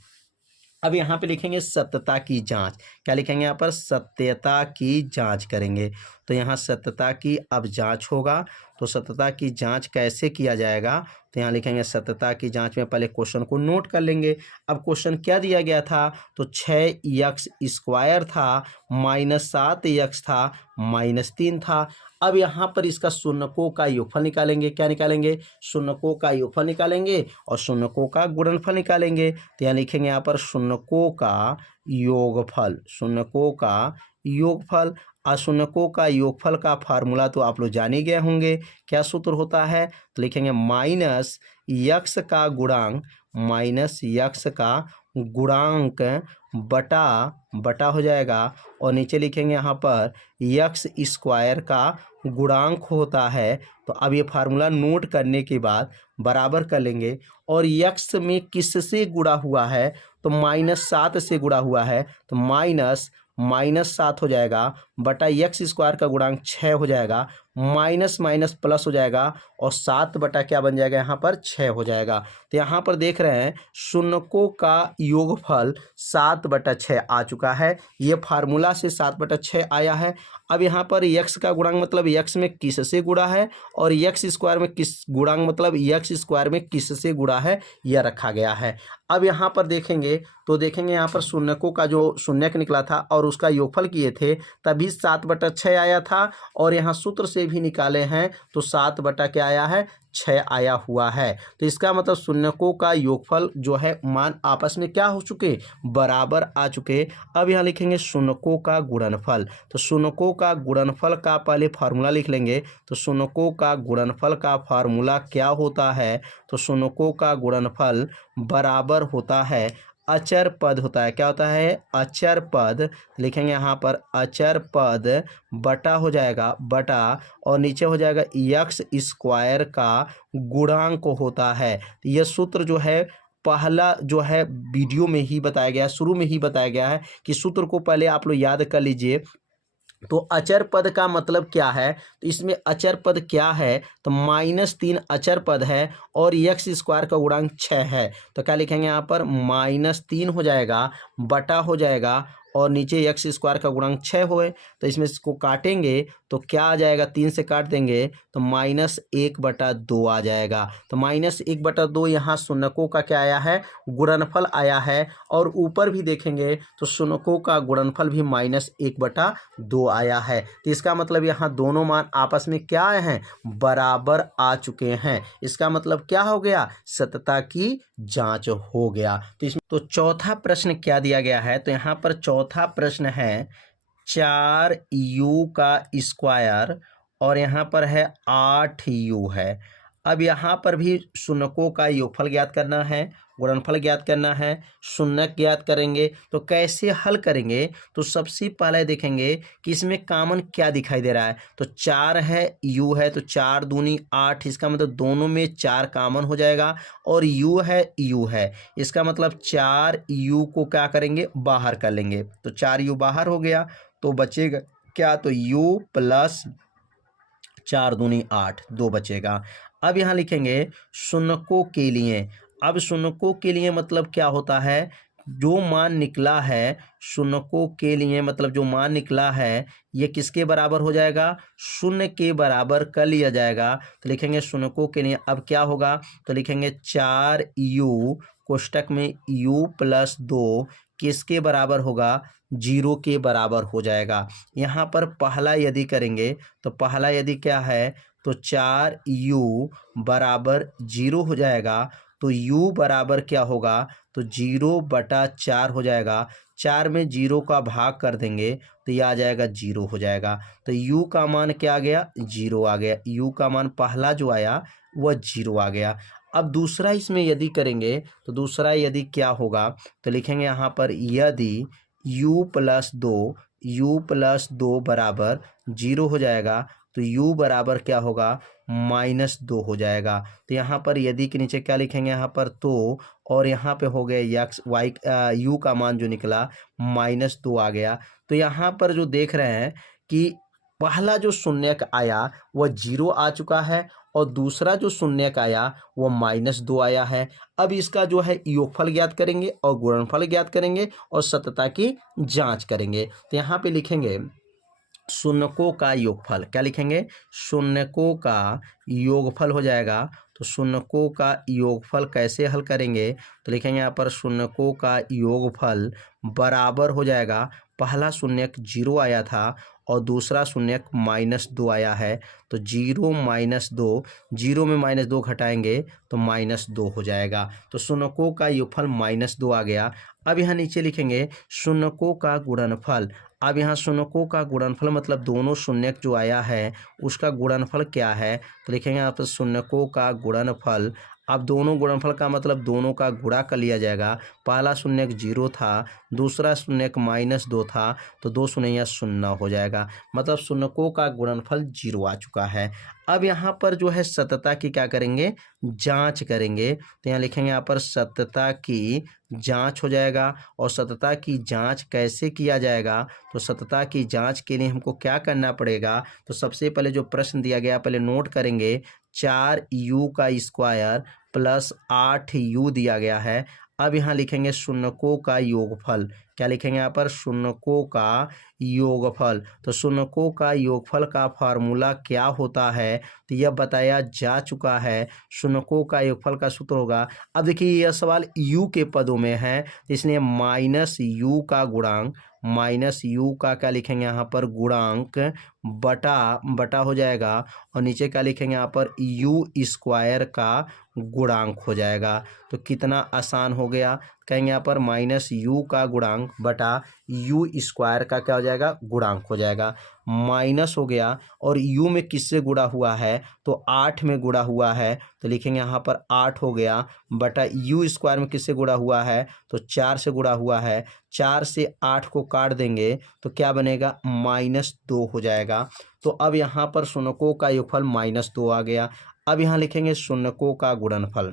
अब यहाँ पे लिखेंगे सत्यता की जांच। क्या लिखेंगे यहाँ पर? सत्यता की जांच करेंगे। तो यहाँ सत्यता की अब जांच होगा। तो सत्यता की जांच कैसे किया जाएगा? तो यहाँ लिखेंगे सत्यता की जांच में पहले क्वेश्चन को नोट कर लेंगे। अब क्वेश्चन क्या दिया गया था? तो 6x² था, -7x था, -3 था। अब यहाँ पर इसका शून्यकों का योगफल निकालेंगे। क्या निकालेंगे? शून्यकों का योगफल निकालेंगे और शून्यकों का गुणनफल निकालेंगे। तो यहाँ लिखेंगे यहाँ पर शून्यकों का योगफल, शून्यकों का योगफल। शून्यकों का योगफल का फार्मूला तो आप लोग जान ही गए होंगे। क्या सूत्र होता है? तो लिखेंगे माइनस यक्स का गुणांक, माइनस यक्स का गुणांक बटा हो जाएगा और नीचे लिखेंगे यहाँ पर x² का गुणांक होता है। तो अब ये फार्मूला नोट करने के बाद बराबर कर लेंगे और x में किससे गुणा हुआ है? तो -7 से गुणा हुआ है। तो -7 हो जाएगा बटा x² का गुणांक 6 हो जाएगा, माइनस माइनस प्लस हो जाएगा और 7 बटा क्या बन जाएगा? यहाँ पर 6 हो जाएगा। तो यहाँ पर देख रहे हैं शून्यकों का योगफल 7/6 आ चुका है। ये फार्मूला से 7/6 आया है। अब यहाँ पर x का गुणांक मतलब x में किससे गुणा है और x² में किस गुणांक मतलब x² में किससे गुणा है, यह रखा गया है। अब यहाँ पर देखेंगे तो देखेंगे यहाँ पर शून्यकों का जो शून्यक निकला था और उसका योगफल किए थे तभी 7/6 आया था और यहाँ सूत्र से भी निकाले हैं तो 7 बटा क्या आया है? 6 आया हुआ है। तो इसका मतलब शून्यकों का योगफल जो है मान आपस में क्या हो चुके? बराबर आ चुके। अब यहाँ लिखेंगे शून्यकों का गुणनफल। तो शून्यकों का गुणनफल का पहले फार्मूला लिख लेंगे। तो शून्यकों का गुणनफल का फार्मूला क्या होता है? तो शून्यकों का गुणनफल बराबर होता है अचर पद होता है। क्या होता है? अचर पद। लिखेंगे यहाँ पर अचर पद बटा हो जाएगा बटा और नीचे हो जाएगा x² का गुणांक होता है। यह सूत्र जो है पहला जो है वीडियो में ही बताया गया है, शुरू में ही बताया गया है कि सूत्र को पहले आप लोग याद कर लीजिए। तो अचर पद का मतलब क्या है? तो इसमें अचर पद क्या है? तो -3 अचर पद है और x² का गुणांक 6 है। तो क्या लिखेंगे यहाँ पर? -3 हो जाएगा बटा हो जाएगा और नीचे x² का गुणांक 6 हुए। तो इसमें इसको काटेंगे तो क्या आ जाएगा? 3 से काट देंगे तो -1/2 आ जाएगा। तो -1/2 यहाँ शून्यकों का क्या आया है? गुणनफल आया है। और ऊपर भी देखेंगे तो शून्यकों का गुणनफल भी -1/2 आया है। तो इसका मतलब यहाँ दोनों मान आपस में क्या आए हैं? बराबर आ चुके हैं। इसका मतलब क्या हो गया? सत्यता की जांच हो गया। तो इसमें तो चौथा प्रश्न क्या दिया गया है? तो यहाँ पर चौथा प्रश्न है 4u का स्क्वायर और यहाँ पर है 8u है। अब यहाँ पर भी शून्यकों का योगफल ज्ञात करना है, गुणनफल ज्ञात करना है, शून्यक ज्ञात करेंगे। तो कैसे हल करेंगे? तो सबसे पहले देखेंगे कि इसमें कॉमन क्या दिखाई दे रहा है। तो 4 है, u है, तो 4 दूनी 8, इसका मतलब दोनों में 4 कॉमन हो जाएगा और u है, इसका मतलब 4u को क्या करेंगे? बाहर कर लेंगे। तो 4u बाहर हो गया तो बचेगा क्या? तो u प्लस 4 दूनी 8, 2 बचेगा। अब यहाँ लिखेंगे शून्यकों के लिए। अब शून्यकों के लिए मतलब क्या होता है? जो मान निकला है शून्यकों के लिए मतलब जो मान निकला है ये किसके बराबर हो जाएगा? शून्य के बराबर कर लिया जाएगा। तो लिखेंगे शून्यकों के लिए अब क्या होगा? तो लिखेंगे 4u कोष्टक में u प्लस 2 किसके बराबर होगा? 0 के बराबर हो जाएगा। यहाँ पर पहला यदि करेंगे तो पहला यदि क्या है? तो 4u बराबर 0 हो जाएगा। तो u बराबर क्या होगा? तो 0/4 हो जाएगा। 4 में 0 का भाग कर देंगे तो ये आ जाएगा 0 हो जाएगा। तो u का मान क्या आ गया? 0 आ गया। u का मान पहला जो आया वह 0 आ गया। अब दूसरा इसमें यदि करेंगे तो दूसरा यदि क्या होगा? तो लिखेंगे यहाँ पर यदि u प्लस 2 बराबर 0 हो जाएगा तो u बराबर क्या होगा? -2 हो जाएगा। तो यहाँ पर यदि के नीचे क्या लिखेंगे? यहाँ पर तो और यहाँ पे हो गया u का मान जो निकला -2 आ गया। तो यहाँ पर जो देख रहे हैं कि पहला जो शून्यक आया वह 0 आ चुका है और दूसरा जो शून्यक आया वह -2 आया है। अब इसका जो है योगफल ज्ञात करेंगे और गुणनफल ज्ञात करेंगे और सत्यता की जांच करेंगे। तो यहाँ पे लिखेंगे शून्यकों का योगफल, क्या लिखेंगे? शून्यकों का योगफल हो जाएगा। तो शून्यकों का योगफल कैसे हल करेंगे? तो लिखेंगे यहाँ पर शून्यकों का योगफल बराबर हो जाएगा, पहला शून्यक 0 आया था और दूसरा शून्यक -2 आया है। तो 0 -2, 0 में -2 घटाएंगे तो -2 हो जाएगा। तो शून्यकों का योगफल -2 आ गया। अब यहाँ नीचे लिखेंगे शून्यकों का गुणनफल। अब यहाँ शून्यकों का गुणनफल मतलब दोनों शून्यक जो आया है उसका गुणनफल क्या है? तो लिखेंगे यहाँ पर शून्यकों का गुणनफल। अब दोनों गुणनफल का मतलब दोनों का गुणा कर लिया जाएगा। पहला शून्यक 0 था, दूसरा शून्यक -2 था, तो 2 शून्य 0 हो जाएगा, मतलब शून्यकों का गुणनफल 0 आ चुका है। अब यहाँ पर जो है सत्यता की क्या करेंगे? जांच करेंगे। तो यहाँ लिखेंगे यहाँ पर सत्यता की जांच हो जाएगा। और सत्यता की जांच कैसे किया जाएगा? तो सत्यता की जांच के लिए हमको क्या करना पड़ेगा? तो सबसे पहले जो प्रश्न दिया गया पहले नोट करेंगे। 4u का स्क्वायर प्लस 8u दिया गया है। अब यहाँ लिखेंगे शून्यकों का योगफल। क्या लिखेंगे यहाँ पर? शून्यकों का योगफल। तो शून्यकों का योगफल का फार्मूला क्या होता है? तो यह बताया जा चुका है। शून्यकों का योगफल का सूत्र होगा, अब देखिए यह सवाल u के पदों में है, इसलिए -u का गुणांक, -u का क्या लिखेंगे यहाँ पर? गुणांक बटा हो जाएगा और नीचे क्या लिखेंगे यहाँ पर? u स्क्वायर का गुणांक हो जाएगा। तो कितना आसान हो गया, कहेंगे यहाँ पर -u का गुणांक बटा u स्क्वायर का क्या हो जाएगा? गुणांक हो जाएगा। माइनस हो गया और u में किससे गुणा हुआ है? तो 8 में गुणा हुआ है, तो लिखेंगे यहाँ पर 8 हो गया बटा u स्क्वायर में किससे गुणा हुआ है? तो 4 से गुणा हुआ है। 4 से 8 को काट देंगे तो क्या बनेगा? -2 हो जाएगा। तो अब यहाँ पर शून्यकों का योगफल -2 आ गया। अब यहाँ लिखेंगे शून्यकों का गुणनफल।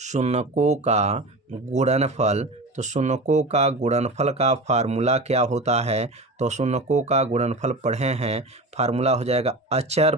शून्यकों का गुणनफल, तो शून्यकों का गुणनफल का फार्मूला क्या होता है? तो शून्यकों का गुणनफल पढ़े हैं, फार्मूला हो जाएगा अचर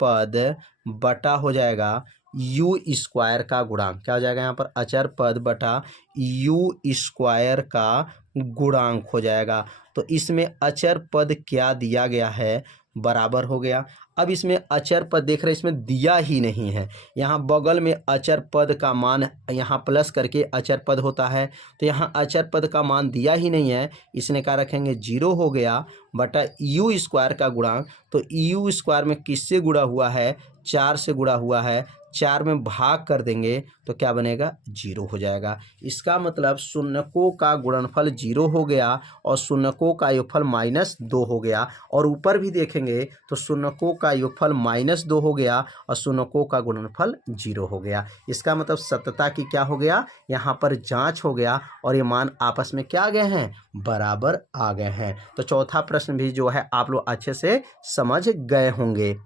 पद बटा हो जाएगा u स्क्वायर का गुणांक। क्या हो जाएगा यहाँ पर? अचर पद बटा u स्क्वायर का गुणांक हो जाएगा। तो इसमें अचर पद क्या दिया गया है? बराबर हो गया। अब इसमें अचर पद देख रहे हैं, इसमें दिया ही नहीं है। यहाँ बगल में अचर पद का मान यहाँ प्लस करके अचर पद होता है, तो यहाँ अचर पद का मान दिया ही नहीं है, इसने क्या रखेंगे? 0 हो गया बटा u स्क्वायर का गुणांक। तो u स्क्वायर में किससे गुणा हुआ है? 4 से गुणा हुआ है। 4 में भाग कर देंगे तो क्या बनेगा? 0 हो जाएगा। इसका मतलब शून्यकों का गुणनफल 0 हो गया और शून्यकों का योगफल -2 हो गया। और ऊपर भी देखेंगे तो शून्यकों का योगफल -2 हो गया और शून्यकों का गुणनफल 0 हो गया। इसका मतलब सत्यता की क्या हो गया? यहाँ पर जांच हो गया और ये मान आपस में क्या आ गए हैं? बराबर आ गए हैं। तो चौथा प्रश्न भी जो है आप लोग अच्छे से समझ गए होंगे।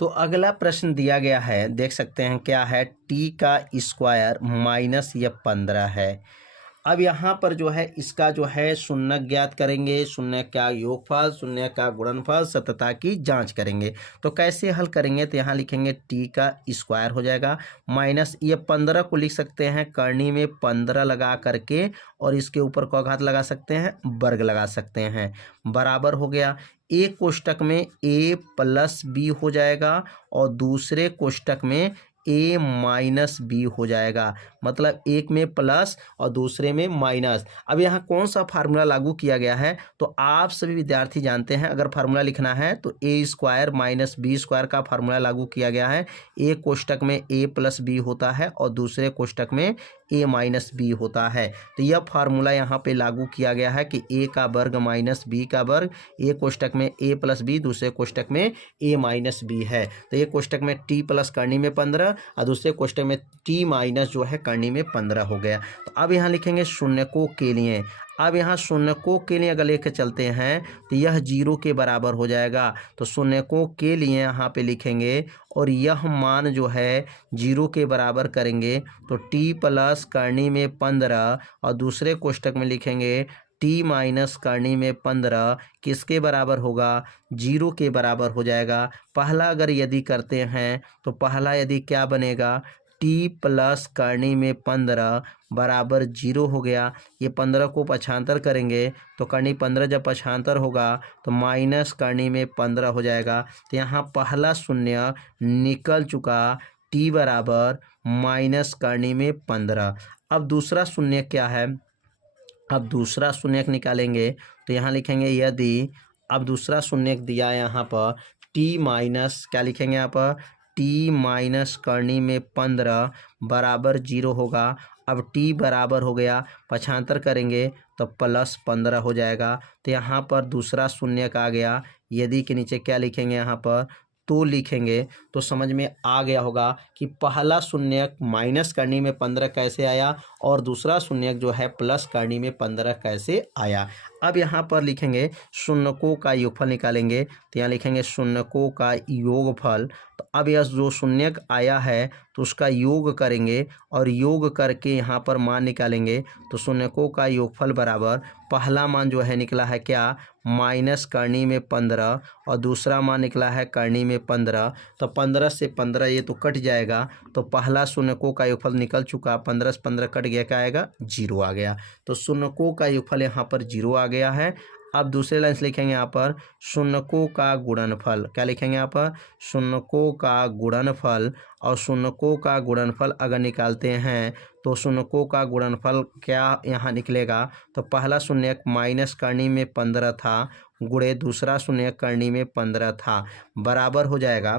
तो अगला प्रश्न दिया गया है, देख सकते हैं क्या है? t का स्क्वायर माइनस यह 15 है। अब यहाँ पर जो है इसका जो है शून्य ज्ञात करेंगे, शून्य का योगफल, शून्य का गुणनफल, सत्यता की जांच करेंगे। तो कैसे हल करेंगे? तो यहाँ लिखेंगे t का स्क्वायर हो जाएगा माइनस ये 15 को लिख सकते हैं करनी में 15 लगा करके और इसके ऊपर को घात लगा सकते हैं, वर्ग लगा सकते हैं, बराबर हो गया। एक कोष्टक में a प्लस बी हो जाएगा और दूसरे कोष्टक में a माइनस बी हो जाएगा, मतलब एक में प्लस और दूसरे में माइनस। अब यहाँ कौन सा फार्मूला लागू किया गया है? तो आप सभी विद्यार्थी जानते हैं, अगर फार्मूला लिखना है तो a square minus B square का फार्मूला लागू किया गया है। एक कोष्टक में a प्लस बी होता है और दूसरे कोष्टक में a माइनस बी होता है। तो यह फार्मूला यहाँ पे लागू किया गया है कि a का वर्ग माइनस बी का वर्ग, एक कोष्टक में a प्लस बी, दूसरे कोष्टक में a माइनस बी है। तो एक कोष्टक में t प्लस करनी में 15 और दूसरे कोष्टक में t माइनस जो है करनी में 15 हो गया। तो अब यहाँ लिखेंगे शून्यकों के लिए। अब यहाँ शून्यकों के लिए अगर लेकर चलते हैं तो यह 0 के बराबर हो जाएगा। तो शून्यकों के लिए यहाँ पे लिखेंगे और यह मान जो है 0 के बराबर करेंगे तो t प्लस करनी में 15 और दूसरे कोष्टक में लिखेंगे टी माइनस करनी में 15 किसके बराबर होगा, 0 के बराबर हो जाएगा। पहला अगर यदि करते हैं तो पहला यदि क्या बनेगा, टी प्लस करनी में 15 बराबर 0 हो गया। ये 15 को पक्षांतर करेंगे तो करनी 15 जब पक्षांतर होगा तो माइनस करनी में 15 हो जाएगा। तो यहाँ पहला शून्य निकल चुका, टी बराबर माइनस करनी में 15। अब दूसरा शून्य क्या है, अब दूसरा शून्य निकालेंगे तो यहाँ लिखेंगे यदि, अब दूसरा शून्य दिया यहाँ पर टी माइनस, क्या लिखेंगे यहाँ पर, टी माइनस करनी में 15 बराबर 0 होगा। अब टी बराबर हो गया, पक्षांतर करेंगे तो प्लस 15 हो जाएगा। तो यहाँ पर दूसरा शून्य आ गया। यदि के नीचे क्या लिखेंगे यहाँ पर, तो लिखेंगे तो समझ में आ गया होगा कि पहला शून्य माइनस करनी में 15 कैसे आया और दूसरा शून्य जो है प्लस करनी में 15 कैसे आया। अब यहाँ पर लिखेंगे शून्यकों का योगफल निकालेंगे तो यहाँ लिखेंगे शून्यकों का योगफल। तो अब यह जो शून्य आया है तो उसका योग करेंगे और योग करके यहाँ पर मान निकालेंगे तो शून्यकों का योगफल बराबर पहला मान जो है निकला है क्या, माइनस करनी में 15 और दूसरा मान निकला है करनी में 15। तो 15 से 15 ये तो कट जाएगा तो पहला शून्यकों का योगफल निकल चुका, 15 से 15 कट गया, क्या आएगा, 0 आ गया। तो शून्यकों का योगफल यहाँ पर 0 आ गया है। अब दूसरे लाइन से लिखेंगे यहाँ पर शून्यकों का गुणनफल, क्या लिखेंगे यहाँ पर, शून्यकों का गुणनफल। और शून्यकों का गुणनफल अगर निकालते हैं तो शून्यकों का गुणनफल क्या यहाँ निकलेगा, तो पहला शून्य माइनस करनी में 15 था गुणे दूसरा शून्य करनी में 15 था बराबर हो जाएगा।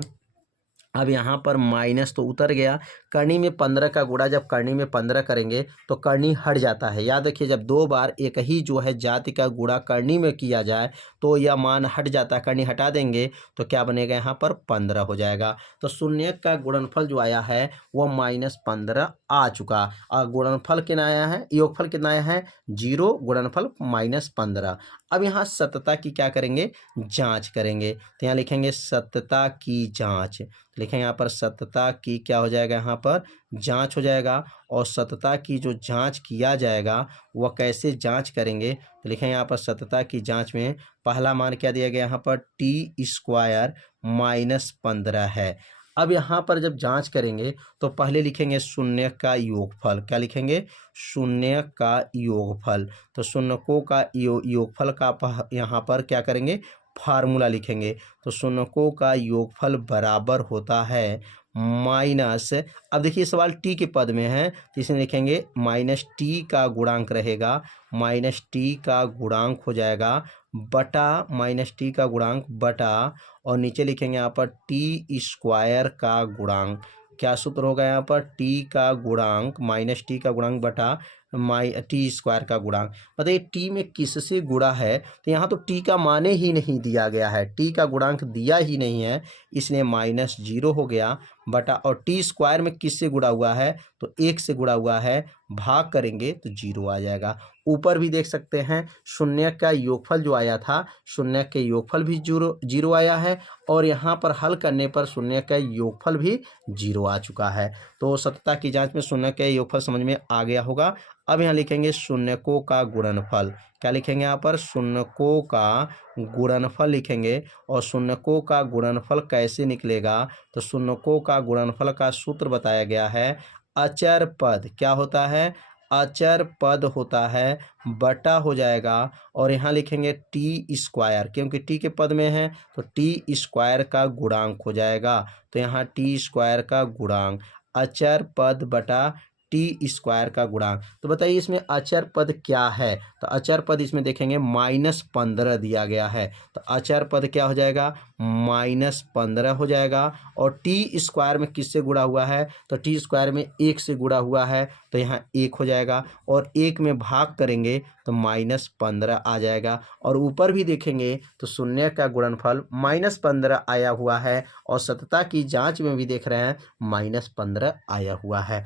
अब यहाँ पर माइनस तो उतर गया, करनी में 15 का गुणा जब करनी में 15 करेंगे तो करनी हट जाता है। याद रखिए जब दो बार एक ही जो है जाति का गुणा करनी में किया जाए तो यह मान हट जाता है, करनी हटा देंगे तो क्या बनेगा, यहाँ पर 15 हो जाएगा। तो शून्य का गुणनफल जो आया है वह -15 आ चुका। और गुणनफल कितना आया है, योगफल कितना आया है, 0, गुणनफल -15। अब यहाँ सतता की क्या करेंगे, जांच करेंगे। तो यहाँ लिखेंगे सतता की जांच, लिखेंगे यहाँ पर सतता की क्या हो जाएगा, यहाँ पर जांच हो जाएगा। और सतता की जो जांच किया जाएगा वह कैसे जांच करेंगे, तो लिखेंगे यहाँ पर सतता की जांच में पहला मान क्या दिया गया, यहाँ पर t² -15 है। अब यहाँ पर जब जांच करेंगे तो पहले लिखेंगे शून्य का योगफल, क्या लिखेंगे, शून्य का योगफल। तो शून्यकों का योगफल का यहाँ पर क्या करेंगे, फार्मूला लिखेंगे। तो शून्यकों का योगफल बराबर होता है माइनस, अब देखिए सवाल टी के पद में है तो इसमें लिखेंगे -t का गुणांक रहेगा, -t का गुणांक हो जाएगा बटा -t का गुणांक बटा, और नीचे लिखेंगे यहाँ पर t² का गुणांक। क्या सूत्र होगा यहाँ पर, t का गुणांक -t का गुणांक बटा t² का गुणांक। बताइए t में किससे गुणा है, तो यहाँ तो t का मान ही नहीं दिया गया है, t का गुणांक दिया ही नहीं है, इसलिए -0 हो गया बटा, और t² में किससे गुणा हुआ है, तो 1 से गुणा हुआ है, भाग करेंगे तो 0 आ जाएगा। ऊपर भी देख सकते हैं शून्य का योगफल जो आया था, शून्य के योगफल भी 0 आया है, और यहाँ पर हल करने पर शून्य का योगफल भी 0 आ चुका है। तो सतता की जांच में शून्य का योगफल समझ में आ गया होगा। अब यहाँ लिखेंगे शून्यकों का गुणनफल, क्या लिखेंगे यहाँ पर, शून्यकों का गुणनफल लिखेंगे। और शून्यकों का गुणनफल कैसे निकलेगा, तो शून्यकों का गुणनफल का सूत्र बताया गया है, अचर पद क्या होता है, अचर पद होता है बटा हो जाएगा, और यहाँ लिखेंगे t², क्योंकि t के पद में है तो t² का गुणांक हो जाएगा। तो यहाँ t² का गुणांक, अचर पद बटा t² का गुणांक। तो बताइए इसमें अचर पद क्या है, तो अचर पद इसमें देखेंगे -15 दिया गया है, तो अचर पद क्या हो जाएगा, -15 हो जाएगा। और t² में किससे गुणा हुआ है, तो t² में 1 से गुणा हुआ है, तो यहाँ 1 हो जाएगा, और 1 में भाग करेंगे तो -15 आ जाएगा। और ऊपर भी देखेंगे तो शून्य का गुणनफल -15 आया हुआ है, और सतता की जांच में भी देख रहे हैं -15 आया हुआ है।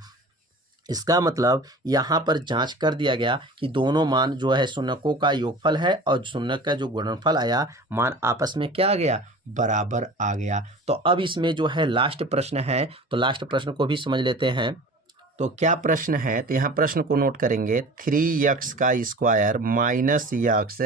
इसका मतलब यहाँ पर जांच कर दिया गया कि दोनों मान जो है शून्यकों का योगफल है और शून्य का जो गुणनफल आया मान आपस में क्या आ गया, बराबर आ गया। तो अब इसमें जो है लास्ट प्रश्न है, तो लास्ट प्रश्न को भी समझ लेते हैं। तो क्या प्रश्न है, तो यहाँ प्रश्न को नोट करेंगे। 3x का स्क्वायर माइनस यक्स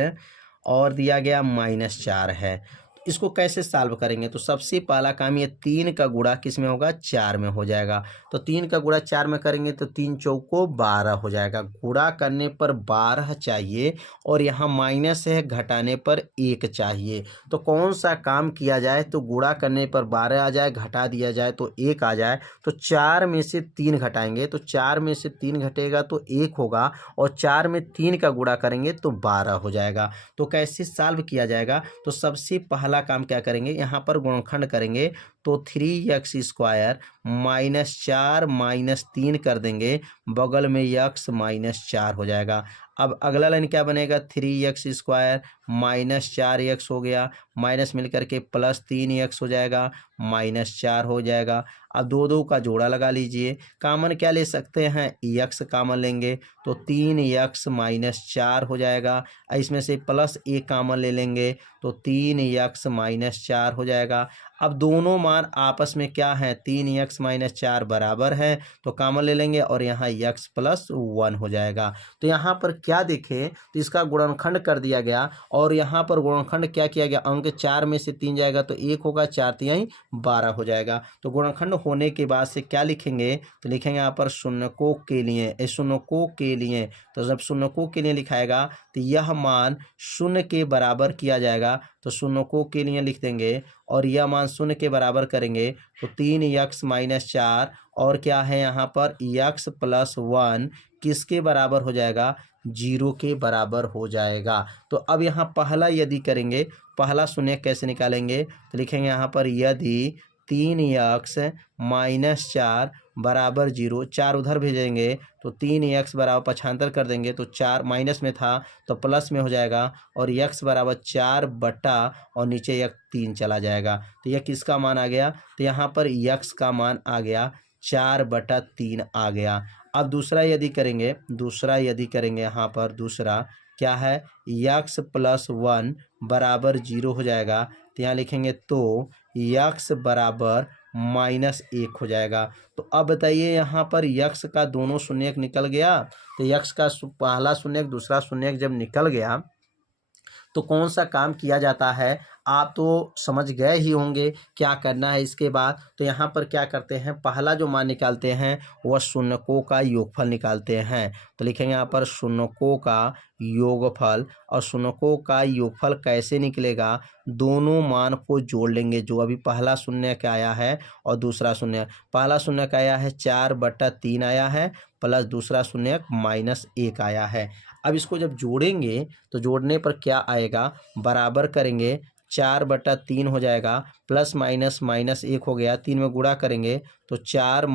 और दिया गया -4 है। इसको कैसे सॉल्व करेंगे, तो सबसे पहला काम, ये 3 का गुणा किस में होगा, 4 में हो जाएगा। तो 3 का गुणा 4 में करेंगे तो 3 चौको 12 हो जाएगा। गुणा करने पर 12 चाहिए और यहाँ माइनस है, घटाने पर 1 चाहिए। तो कौन सा काम किया जाए, तो गुणा करने पर 12 आ जाए, घटा दिया जाए तो 1 आ जाए। तो 4 में से 3 घटाएंगे, तो 4 में से 3 घटेगा तो 1 होगा, और 4 में 3 का गुणा करेंगे तो 12 हो जाएगा। तो कैसे सॉल्व किया जाएगा, तो सबसे पहला काम क्या करेंगे, यहाँ पर गुणनखंड करेंगे। तो 3x स्क्वायर -4 -3 कर देंगे, बगल में x -4 हो जाएगा। अब अगला लाइन क्या बनेगा, 3x स्क्वायर -4x हो गया, माइनस मिल करके +3x हो जाएगा, -4 हो जाएगा। अब दो दो का जोड़ा लगा लीजिए, कामन क्या ले सकते हैं, x कामन लेंगे तो 3x -4 हो जाएगा। इसमें से +1 कामन ले लेंगे तो 3x -4 हो जाएगा। अब दोनों मान आपस में क्या है, 3x -4 बराबर है, तो कामन ले लेंगे और यहाँ x +1 हो जाएगा। तो यहाँ पर क्या देखें, तो इसका गुणनखंड कर दिया गया, और यहाँ पर गुणनखंड क्या किया गया, अंक 4 में से 3 जाएगा तो 1 होगा, 4 3 12 हो जाएगा। तो गुणनखंड होने के बाद से क्या लिखेंगे, तो लिखेंगे यहाँ पर शून्यकों के लिए, शून्यकों के लिए। तो जब शून्यकों के लिए लिखाएगा तो यह मान शून्य के बराबर किया जाएगा, तो शून्यकों के लिए लिख देंगे, और यह मान शून्य के बराबर करेंगे तो 3x -4 और क्या है यहाँ पर x +1 किसके बराबर हो जाएगा, 0 के बराबर हो जाएगा। तो अब यहाँ पहला यदि करेंगे, पहला शून्य कैसे निकालेंगे, तो लिखेंगे यहाँ पर यदि 3x -4 बराबर 0, 4 उधर भेजेंगे तो 3x बराबर पक्षांतर कर देंगे तो 4 माइनस में था तो प्लस में हो जाएगा, और x बराबर 4 बटा और नीचे 3 चला जाएगा। तो यह किसका मान आ गया, तो यहाँ पर x का मान आ गया 4/3 आ गया। अब दूसरा यदि करेंगे, यहाँ पर दूसरा क्या है, x +1 बराबर 0 हो जाएगा। तो यहाँ लिखेंगे तो x बराबर -1 हो जाएगा। तो अब बताइए, यहाँ पर x का दोनों शून्य निकल गया, तो x का पहला शून्य दूसरा शून्य जब निकल गया तो कौन सा काम किया जाता है, आप तो समझ गए ही होंगे क्या करना है इसके बाद। तो यहाँ पर क्या करते हैं, पहला जो मान निकालते हैं वह शून्यकों का योगफल निकालते हैं। तो लिखेंगे यहाँ पर शून्यकों का योगफल, और शून्यकों का योगफल कैसे निकलेगा, दोनों मान को जोड़ लेंगे, जो अभी पहला शून्य का आया है और दूसरा शून्य, पहला शून्य का आया है 4/3 आया है, प्लस दूसरा शून्य -1 आया है। अब इसको जब जोड़ेंगे तो जोड़ने पर क्या आएगा, बराबर करेंगे 4/3 हो जाएगा, प्लस माइनस -1 हो गया, 3 में गुणा करेंगे तो 4 -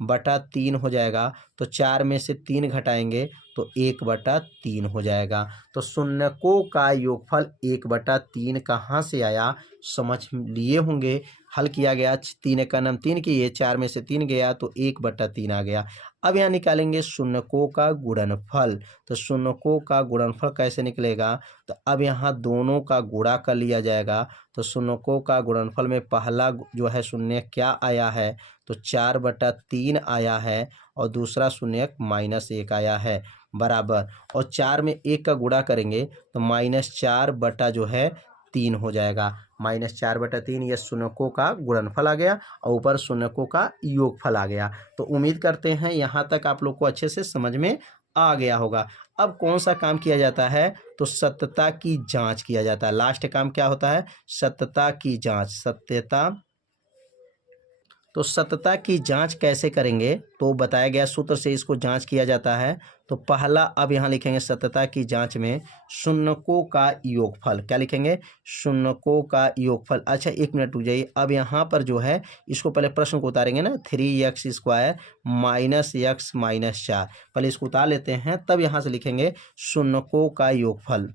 3/3 हो जाएगा। तो 4 में से 3 घटाएंगे तो 1/3 हो जाएगा। तो शून्यकों का योगफल 1/3 कहाँ से आया, समझ लिए होंगे। हल किया गया, 3 का नाम 3 किए, 4 में से 3 गया तो 1/3 आ गया। अब यहाँ निकालेंगे शून्यकों का गुणनफल। तो शून्यकों का गुणनफल कैसे निकलेगा, तो अब यहाँ दोनों का गुणा कर लिया जाएगा। तो शून्यकों का गुणनफल में पहला जो है शून्य क्या आया है, तो 4/3 आया है, और दूसरा शून्य -1 आया है, बराबर, और 4 में 1 का गुणा करेंगे तो -4/3 हो जाएगा। -4/3 ये शून्यकों का गुणनफल आ गया, और ऊपर शून्यकों का योगफल आ गया। तो उम्मीद करते हैं यहाँ तक आप लोग को अच्छे से समझ में आ गया होगा। अब कौन सा काम किया जाता है, तो सत्यता की जांच किया जाता है। लास्ट काम क्या होता है, सत्यता की जांच, सत्यता। तो सत्यता की जांच कैसे करेंगे, तो बताया गया सूत्र से इसको जांच किया जाता है। तो पहला अब यहाँ लिखेंगे सत्यता की जांच में शून्यकों का योगफल, क्या लिखेंगे, शून्यकों का योगफल। अच्छा 1 मिनट रुक जाइए, अब यहाँ पर जो है इसको पहले प्रश्न को उतारेंगे ना, 3x स्क्वायर -x -4, पहले इसको उतार लेते हैं, तब यहाँ से लिखेंगे शून्यकों का योगफल।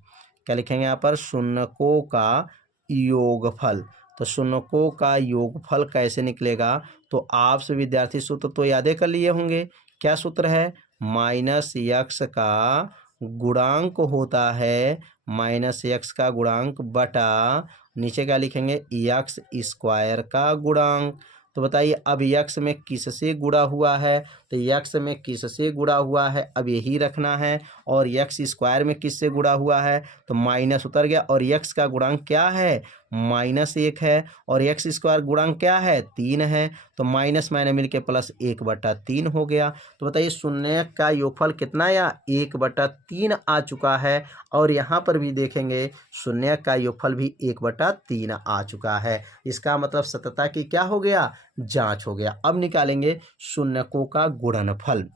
क्या लिखेंगे यहाँ पर, शून्यकों का योगफल। तो शून्यकों का योगफल कैसे निकलेगा, तो आप से विद्यार्थी सूत्र तो यादें कर लिए होंगे। क्या सूत्र है, -x का गुणांक होता है, -x का गुणांक बटा नीचे क्या लिखेंगे, x स्क्वायर का गुणांक। तो बताइए अब यक्स में किससे गुणा हुआ है, तो यक्स में किससे गुणा हुआ है अब यही रखना है। और यक्स स्क्वायर में किससे गुणा हुआ है, तो माइनस उतर गया, और यक्स का गुणांक क्या है, -1 है, और एक्स स्क्वायर गुणांक क्या है, 3 है, तो माइनस माइनस मिलके प्लस 1/3 हो गया। तो बताइए शून्य का योगफल कितना आया, 1/3 आ चुका है। और यहाँ पर भी देखेंगे शून्य का योगफल भी 1/3 आ चुका है। इसका मतलब सततता की क्या हो गया, जांच हो गया। अब निकालेंगे शून्यकों का गुणनफल।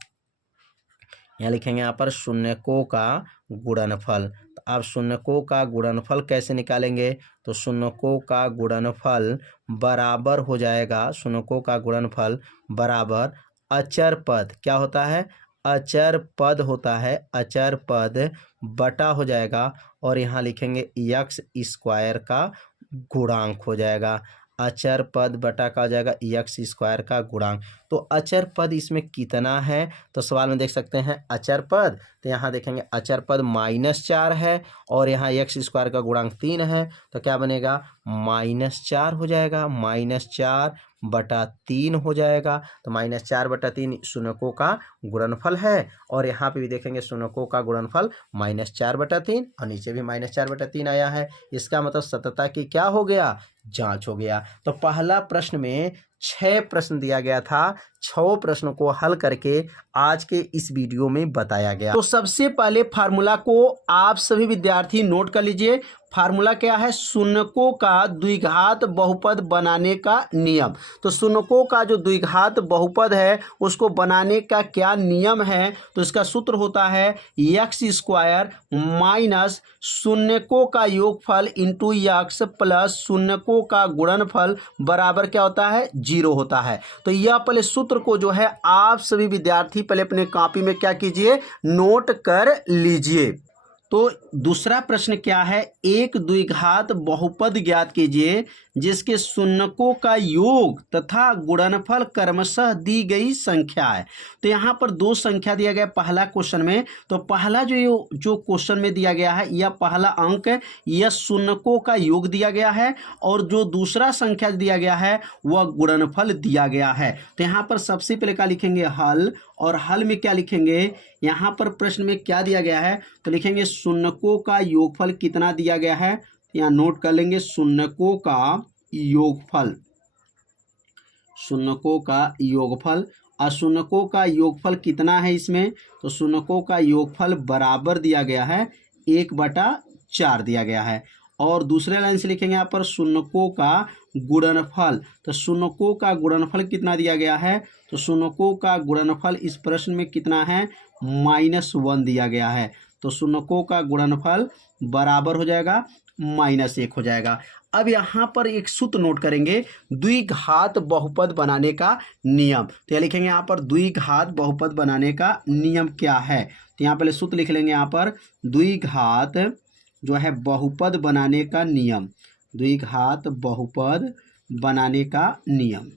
यहाँ लिखेंगे यहाँ पर शून्यकों का गुणनफल। तो अब शून्यकों का गुणनफल कैसे निकालेंगे, तो शून्यकों का गुणनफल बराबर हो जाएगा, शून्यकों का गुणनफल बराबर अचर पद, क्या होता है, अचर पद होता है, अचर पद बटा हो जाएगा, और यहाँ लिखेंगे यक्स स्क्वायर का गुणांक हो जाएगा। अचर पद बटा का हो जाएगा यक्स स्क्वायर का गुणांक। तो अचर पद इसमें कितना है, तो सवाल में देख सकते हैं अचर पद, तो यहाँ देखेंगे अचर पद -4 है, और यहाँ एक्स स्क्वायर का गुणांक 3 है, तो क्या बनेगा, -4 हो जाएगा, -4/3 हो जाएगा। तो -4/3 शून्यकों का गुणनफल है, और यहाँ पे भी देखेंगे शून्यकों का गुणनफल -4/3, और नीचे भी -4/3 आया है। इसका मतलब सततता की क्या हो गया, जांच हो गया। तो पहला प्रश्न में 6 प्रश्न दिया गया था, 6 प्रश्नों को हल करके आज के इस वीडियो में बताया गया। तो सबसे पहले फार्मूला को आप सभी विद्यार्थी नोट कर लीजिए। फार्मूला क्या है, शून्यकों का द्विघात बहुपद बनाने का नियम। तो शून्यकों का जो द्विघात बहुपद है उसको बनाने का क्या नियम है, तो इसका सूत्र होता है एक्स स्क्वायर माइनस शून्यकों का योगफल इंटू यक्स प्लस शून्यकों का गुणनफल बराबर क्या होता है, 0 होता है। तो यह पहले सूत्र को जो है आप सभी विद्यार्थी पहले अपने कॉपी में क्या कीजिए, नोट कर लीजिए। तो दूसरा प्रश्न क्या है, एक द्विघात बहुपद ज्ञात कीजिए जिसके शून्यकों का योग तथा गुणनफल क्रमशः दी गई संख्या है। तो यहाँ पर 2 संख्या दिया गया पहला क्वेश्चन में। तो पहला जो क्वेश्चन में दिया गया है यह पहला अंक है, यह शून्यकों का योग दिया गया है, और जो दूसरा संख्या दिया गया है वह गुणनफल दिया गया है। तो यहाँ पर सबसे पहले क्या लिखेंगे, हल, और हल में क्या लिखेंगे, यहाँ पर प्रश्न में क्या दिया गया है, तो लिखेंगे शून्यकों का योगफल कितना दिया गया है, यहाँ नोट कर लेंगे शून्यकों का योगफल, शून्यकों का योगफल। और शून्यकों का योगफल कितना है इसमें, तो शून्यकों का योगफल बराबर दिया गया है 1/4 दिया गया है। और दूसरे लाइन से लिखेंगे यहाँ पर शून्यकों का गुणनफल। तो शून्यकों का गुणनफल कितना दिया गया है, तो शून्यकों का गुणनफल इस प्रश्न में कितना है, -1 दिया गया है। तो शून्यकों का गुणनफल बराबर हो जाएगा -1 हो जाएगा। अब यहाँ पर एक सूत्र नोट करेंगे, द्विघात बहुपद बनाने का नियम। तो यह लिखेंगे यहाँ पर द्विघात बहुपद बनाने का नियम क्या है, तो यहाँ पहले सूत्र लिख लेंगे यहाँ पर द्विघात जो है बहुपद बनाने का नियम, द्विघात बहुपद बनाने का नियम,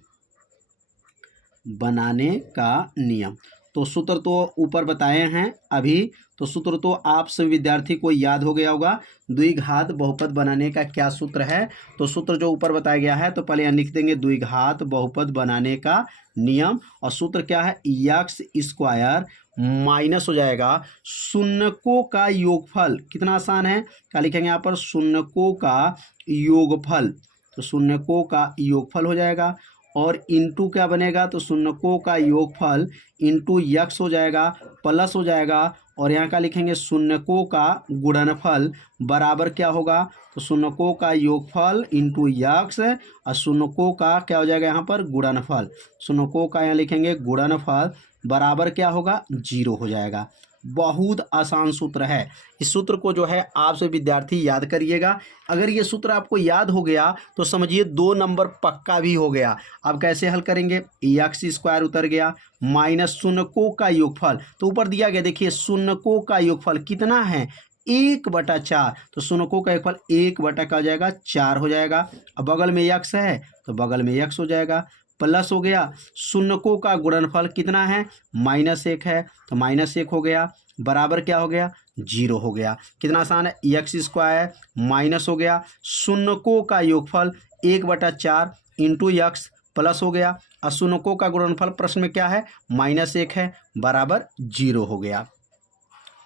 बनाने का नियम। तो सूत्र तो ऊपर बताए हैं अभी, तो सूत्र तो आप सभी विद्यार्थी को याद हो गया होगा। द्विघात बहुपद बनाने का क्या सूत्र है, तो सूत्र जो ऊपर बताया गया है, तो पहले यहाँ लिख देंगे द्विघात बहुपद बनाने का नियम, और सूत्र क्या है, एक्स स्क्वायर माइनस हो जाएगा शून्यकों का योगफल, कितना आसान है, क्या लिखेंगे यहाँ पर शून्यकों का योगफल, तो शून्यकों का योगफल हो जाएगा, और इंटू क्या बनेगा, तो शून्यकों का योगफल इंटू यक्स हो जाएगा, प्लस हो जाएगा, और यहाँ का लिखेंगे शून्यकों का गुणनफल बराबर क्या होगा, तो शून्यकों का योगफल इंटू यक्स, और शून्यकों का क्या हो जाएगा यहाँ पर गुणनफल, शून्यकों का यहाँ लिखेंगे गुणनफल बराबर क्या होगा, 0 हो जाएगा। बहुत आसान सूत्र है। इस सूत्र को जो है आप से विद्यार्थी याद करिएगा। अगर ये सूत्र आपको याद हो गया तो समझिए 2 नंबर पक्का भी हो गया। अब कैसे हल करेंगे, एक्स स्क्वायर उतर गया माइनस शून्यकों का योगफल, तो ऊपर दिया गया देखिए शून्यकों का योगफल कितना है, 1/4, तो शून्यकों का योगफल 1/4 हो जाएगा। अब बगल में यक्स है तो बगल में यक्स हो जाएगा, प्लस हो गया शून्यकों का गुणनफल कितना है, -1 है, तो -1 हो गया, बराबर क्या हो गया, 0 हो गया। कितना आसान है, एक्स स्क्वायर माइनस हो गया शून्यकों का योगफल 1/4 इंटू यक्स प्लस हो गया, और शून्यकों का गुणनफल प्रश्न में क्या है, -1 है, बराबर 0 हो गया।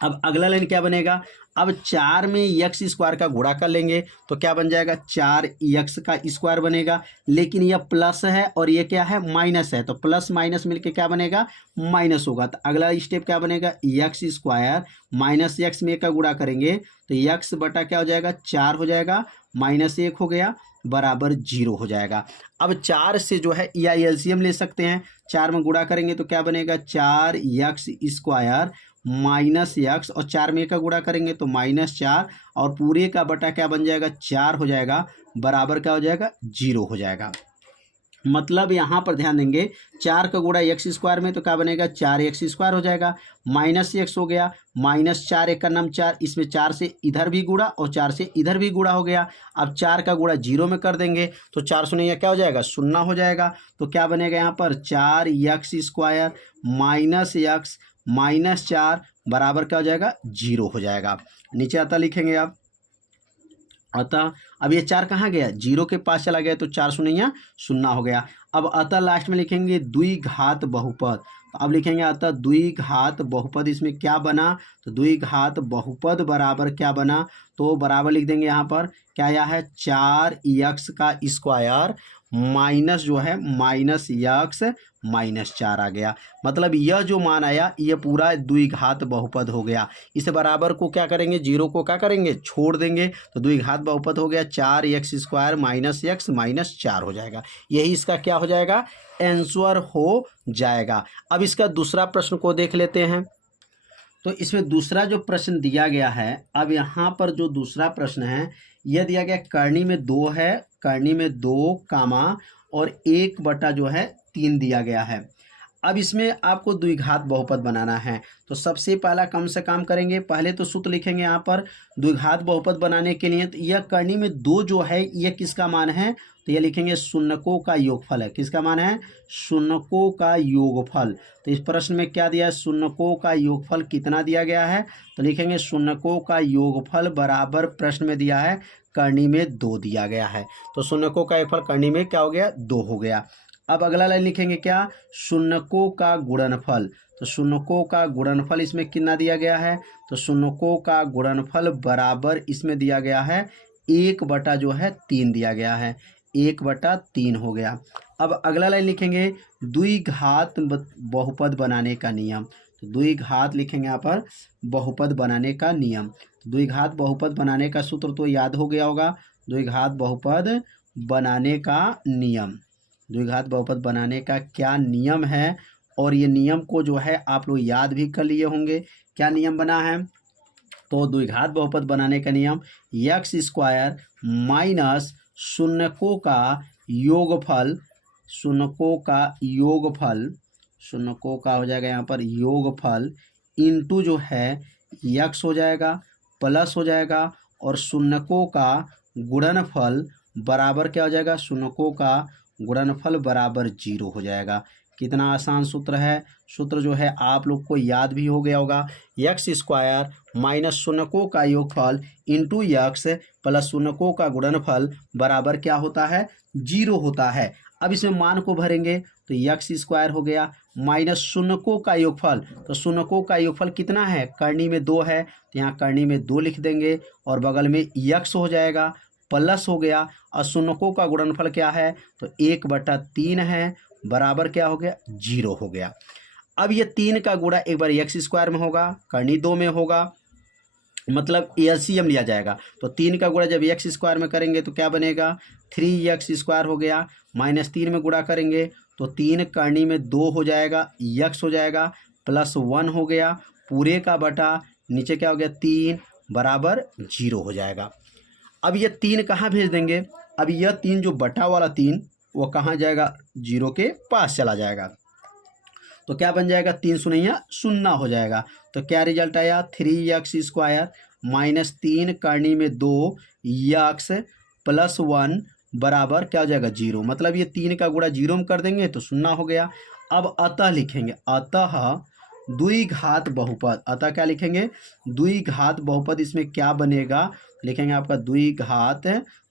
अब अगला लाइन क्या बनेगा, अब 4 में यक्स स्क्वायर का गुणा कर लेंगे तो क्या बन जाएगा, 4x का स्क्वायर बनेगा, लेकिन यह प्लस है और ये क्या है, माइनस है, तो प्लस माइनस मिलके क्या बनेगा, माइनस होगा। तो अगला स्टेप क्या बनेगा, एक्स स्क्वायर माइनस एक्स में का गुणा करेंगे तो एक्स बटा क्या हो जाएगा, 4 हो जाएगा, -1 हो गया, बराबर 0 हो जाएगा। अब 4 से जो है या एलसीएम ले सकते हैं, 4 में गुणा करेंगे तो क्या बनेगा, 4x स्क्वायर -x, और 4 में का गुणा करेंगे तो -4, और पूरे का बटा क्या बन जाएगा, 4 हो जाएगा, बराबर क्या हो जाएगा, 0 हो जाएगा। मतलब यहाँ पर ध्यान देंगे, 4 का गुणा एक्स स्क्वायर में तो क्या बनेगा, 4x स्क्वायर हो जाएगा, -x हो गया, -4 एक का नाम 4, इसमें 4 से इधर भी गुणा और 4 से इधर भी गुणा हो गया। अब 4 का गुणा 0 में कर देंगे तो 4 शून्य क्या हो जाएगा, 0 हो जाएगा। तो क्या बनेगा यहाँ पर, 4x स्क्वायर -x -4 बराबर क्या हो जाएगा, 0 हो जाएगा। नीचे आता लिखेंगे आप, अतः अब ये 4 कहाँ गया, 0 के पास चला गया, तो 4 शून्य 0 हो गया। अब अतः लास्ट में लिखेंगे द्विघात बहुपद, तो अब लिखेंगे अतः द्विघात बहुपद, इसमें क्या बना, तो द्विघात बहुपद बराबर क्या बना, तो बराबर लिख देंगे यहाँ पर, क्या आया है, 4x का स्क्वायर माइनस जो है -x -4 आ गया। मतलब यह जो मान आया ये पूरा द्विघात बहुपद हो गया। इस बराबर को क्या करेंगे, 0 को क्या करेंगे, छोड़ देंगे, तो द्विघात बहुपद हो गया, 4x स्क्वायर -x -4 हो जाएगा। यही इसका क्या हो जाएगा, आंसर हो जाएगा। अब इसका दूसरा प्रश्न को देख लेते हैं। तो इसमें दूसरा जो प्रश्न दिया गया है, अब यहाँ पर जो दूसरा प्रश्न है यह दिया गया, करनी में 2 है, करनी में 2 कामा और 1 बटा जो है 3 दिया गया है। अब इसमें आपको द्विघात बहुपद बनाना है, तो सबसे पहला कम से काम करेंगे, पहले तो सूत्र लिखेंगे यहाँ पर द्विघात बहुपद बनाने के लिए। तो यह करनी में 2 जो है यह किसका मान है, तो यह लिखेंगे शून्यकों का योगफल है। किसका मान है, शून्यकों का योगफल। तो इस प्रश्न में क्या दिया है, शून्यकों का योगफल कितना दिया गया है, तो लिखेंगे शून्यकों का योगफल बराबर प्रश्न में दिया है करनी में 2 दिया गया है। तो शून्यकों का योगफल करनी में क्या हो गया, 2 हो गया। अब अगला लाइन लिखेंगे क्या, शून्यकों का गुणनफल। तो शून्यकों का गुणनफल इसमें कितना दिया गया है, तो शून्यकों का गुणनफल बराबर इसमें दिया गया है 1 बटा जो है 3 दिया गया है, 1 बटा 3 हो गया। अब अगला लाइन लिखेंगे द्विघात बहुपद बनाने का नियम। तो द्विघात लिखेंगे यहाँ पर बहुपद बनाने का नियम। द्विघात बहुपद बनाने का सूत्र तो याद हो गया होगा, द्विघात बहुपद बनाने का नियम, द्विघात बहुपद बनाने का क्या नियम है, और ये नियम को जो है आप लोग याद भी कर लिए होंगे। क्या नियम बना है, तो द्विघात बहुपद बनाने का नियम x स्क्वायर माइनस शून्यकों का योगफल, शून्यकों का योगफल, शून्यकों का हो जाएगा यहाँ पर योगफल इंटू जो है x हो जाएगा, प्लस हो जाएगा, और शून्यकों का गुणनफल बराबर क्या हो जाएगा, शून्यकों का गुणनफल बराबर 0 हो जाएगा। कितना आसान सूत्र है, सूत्र जो है आप लोग को याद भी हो गया होगा, x स्क्वायर माइनस शून्यकों का योगफल इंटू x प्लस शून्यकों का गुणनफल बराबर क्या होता है, 0 होता है। अब इसमें मान को भरेंगे तो x स्क्वायर हो गया माइनस शून्यकों का योगफल, तो शून्यकों का योगफल कितना है, करनी में 2 है, तो यहाँ करनी में 2 लिख देंगे, और बगल में x हो जाएगा, प्लस हो गया, और शून्यकों का गुणनफल क्या है, तो 1 बटा 3 है, बराबर क्या हो गया, 0 हो गया। अब ये 3 का गुणा एक बार x स्क्वायर में होगा, करनी 2 में होगा, मतलब एलसीएम लिया जाएगा। तो 3 का गुणा जब x स्क्वायर में करेंगे तो क्या बनेगा, 3x स्क्वायर हो गया, -3 में गुणा करेंगे तो 3 करनी में 2 हो जाएगा, x हो जाएगा, +1 हो गया, पूरे का बटा नीचे क्या हो गया 3 बराबर 0 हो जाएगा। अब ये 3 कहाँ भेज देंगे, अब यह 3 जो बटा वाला 3 वो कहाँ जाएगा, 0 के पास चला जाएगा। तो क्या बन जाएगा, 3 शून्य 0 हो जाएगा। तो क्या रिजल्ट आया, 3x स्क्वायर -3 करनी में 2 x +1 बराबर क्या हो जाएगा, 0। मतलब ये 3 का गुणा 0 में कर देंगे तो 0 हो गया। अब अतः लिखेंगे, अतः द्विघात बहुपद, अतः क्या लिखेंगे, द्विघात बहुपद, इसमें क्या बनेगा, लिखेंगे आपका द्विघात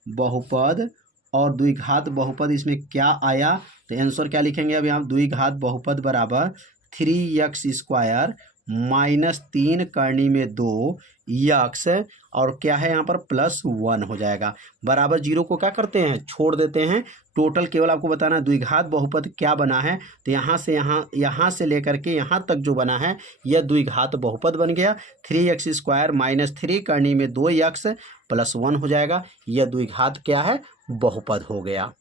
बहुपद और द्विघात बहुपद इसमें क्या आया, तो आंसर क्या लिखेंगे अब यहाँ द्विघात बहुपद बराबर 3x² -3 करनी में 2 यक्स और क्या है यहाँ पर +1 हो जाएगा। बराबर 0 को क्या करते हैं छोड़ देते हैं। टोटल केवल आपको बताना द्विघात बहुपद क्या बना है, तो यहाँ से लेकर के यहाँ तक जो बना है यह द्विघात बहुपद बन गया। 3x² -3 करनी में 2 यक्स +1 हो जाएगा। यह द्विघात क्या है बहुपद हो गया।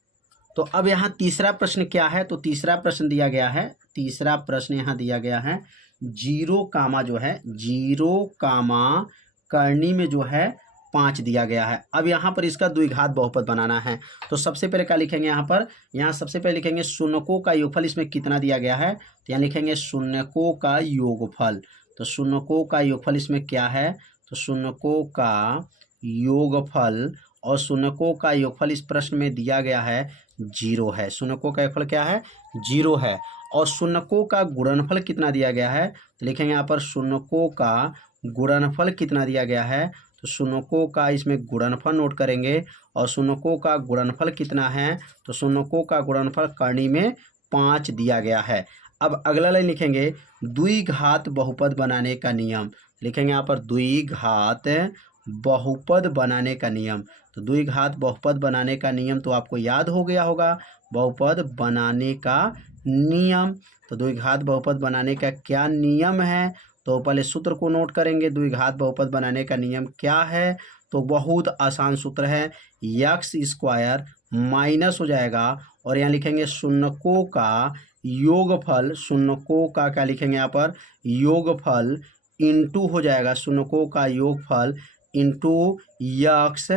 तो अब यहाँ तीसरा प्रश्न क्या है, तो तीसरा प्रश्न दिया गया है, तीसरा प्रश्न यहाँ दिया गया है 0 कामा जो है 0 कामा करनी में जो है 5 दिया गया है। अब यहाँ पर इसका द्विघात बहुपद बनाना है, तो सबसे पहले क्या लिखेंगे यहाँ पर, यहाँ सबसे पहले लिखेंगे शून्यकों का योगफल इसमें कितना दिया गया है, तो यहाँ लिखेंगे शून्यकों का योगफल। तो शून्यकों का योगफल इसमें क्या है, तो शून्यकों का योगफल, और शून्यकों का योगफल इस प्रश्न में दिया गया है 0 है। शून्यकों का योगफल क्या है 0 है। और शून्यकों का गुणनफल कितना दिया गया है, तो लिखेंगे यहाँ पर शून्यकों का गुणनफल कितना दिया गया है, तो शून्यकों का इसमें गुणनफल नोट करेंगे। और शून्यकों का गुणनफल कितना है, तो शून्यकों का गुणनफल करनी में 5 दिया गया है। अब अगला लाइन लिखेंगे द्विघात बहुपद बनाने का नियम, लिखेंगे यहाँ पर द्विघात बहुपद बनाने का नियम। तो द्विघात बहुपद बनाने का नियम तो आपको याद हो गया होगा, बहुपद बनाने का नियम। तो द्विघात बहुपद बनाने का क्या नियम है, तो पहले सूत्र को नोट करेंगे। द्विघात बहुपद बनाने का नियम क्या है, तो बहुत आसान सूत्र है, x² माइनस हो जाएगा और यहाँ लिखेंगे शून्यकों का योगफल, शून्यकों का क्या लिखेंगे यहाँ पर योगफल इंटू हो जाएगा, शून्यकों का योगफल इंटू यक्स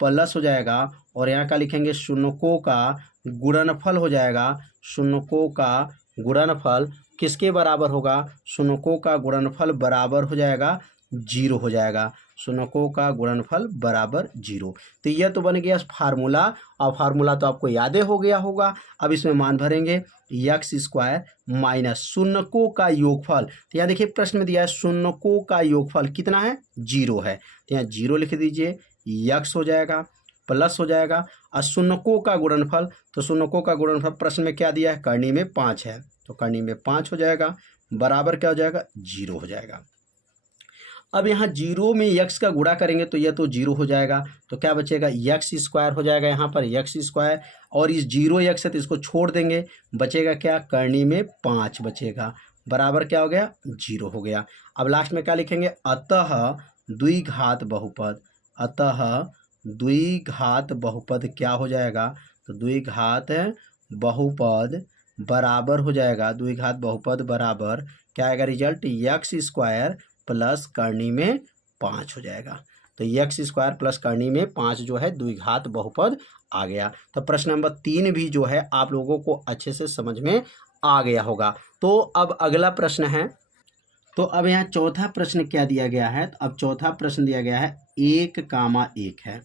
प्लस हो जाएगा। और यहाँ का लिखेंगे शून्यकों का गुणनफल हो जाएगा, शून्यकों का गुणनफल किसके बराबर होगा, शून्यकों का गुणनफल बराबर हो जाएगा 0 हो जाएगा, शून्यकों का गुणनफल बराबर 0। तो यह तो बन गया फार्मूला, और फार्मूला तो आपको याद हो गया होगा। अब इसमें मान भरेंगे x² माइनस शून्यकों का योगफल। तो यहाँ देखिए प्रश्न में दिया है शून्यकों का योगफल कितना है 0 है, तो यहाँ 0 लिख दीजिए, x हो जाएगा प्लस हो जाएगा। और शून्यकों का गुणनफल, तो शून्यकों का गुणनफल प्रश्न में क्या दिया है करनी में 5 है, तो करनी में 5 हो जाएगा, बराबर क्या हो जाएगा 0 हो जाएगा। अब यहाँ 0 में x का गुणा करेंगे तो यह तो 0 हो जाएगा, तो क्या बचेगा x² हो जाएगा यहाँ पर x², और इस 0x है तो इसको छोड़ देंगे, बचेगा क्या करनी में 5 बचेगा, बराबर क्या हो गया 0 हो गया। अब लास्ट में क्या लिखेंगे अतः द्विघात बहुपद, अतः द्विघात बहुपद क्या हो जाएगा, तो द्विघात बहुपद बराबर हो जाएगा, द्विघात बहुपद बराबर क्या आएगा रिजल्ट x² प्लस करनी में 5 हो जाएगा। तो x² प्लस करनी में 5 जो है द्विघात बहुपद आ गया। तो प्रश्न नंबर 3 भी जो है आप लोगों को अच्छे से समझ में आ गया होगा। तो अब अगला प्रश्न है, तो अब यहाँ चौथा प्रश्न क्या दिया गया है, तो अब चौथा प्रश्न दिया गया है 1,1 है।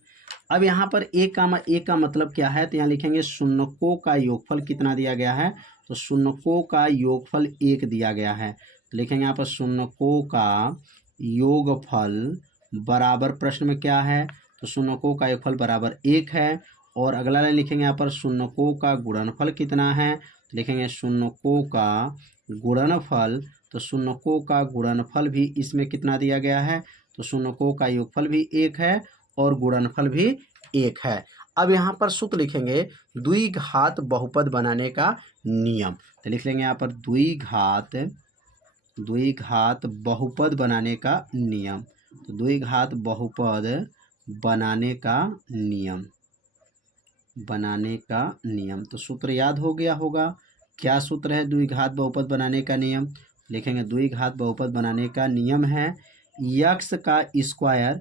अब यहाँ पर 1,1 का मतलब क्या है, तो यहाँ लिखेंगे शून्यकों का योगफल कितना दिया गया है, तो शून्यकों का योगफल 1 दिया गया है, तो लिखेंगे यहाँ पर शून्यकों का योगफल बराबर प्रश्न में क्या है, तो शून्यकों का योगफल बराबर 1 है। और अगला लाइन लिखेंगे यहाँ पर शून्यकों का गुणनफल कितना है, तो लिखेंगे शून्यकों का गुणनफल, तो शून्यकों का गुणनफल भी इसमें कितना दिया गया है, तो शून्यकों का योगफल भी 1 है और गुणनफल भी 1 है। अब यहाँ पर सूत्र लिखेंगे द्विघात बहुपद बनाने का नियम, तो लिख लेंगे यहाँ पर द्विघात बहुपद बनाने का नियम, तो द्विघात बहुपद बनाने का नियम, तो सूत्र याद हो गया होगा। क्या सूत्र है द्विघात बहुपद बनाने का नियम, लिखेंगे द्विघात बहुपद बनाने का नियम है x²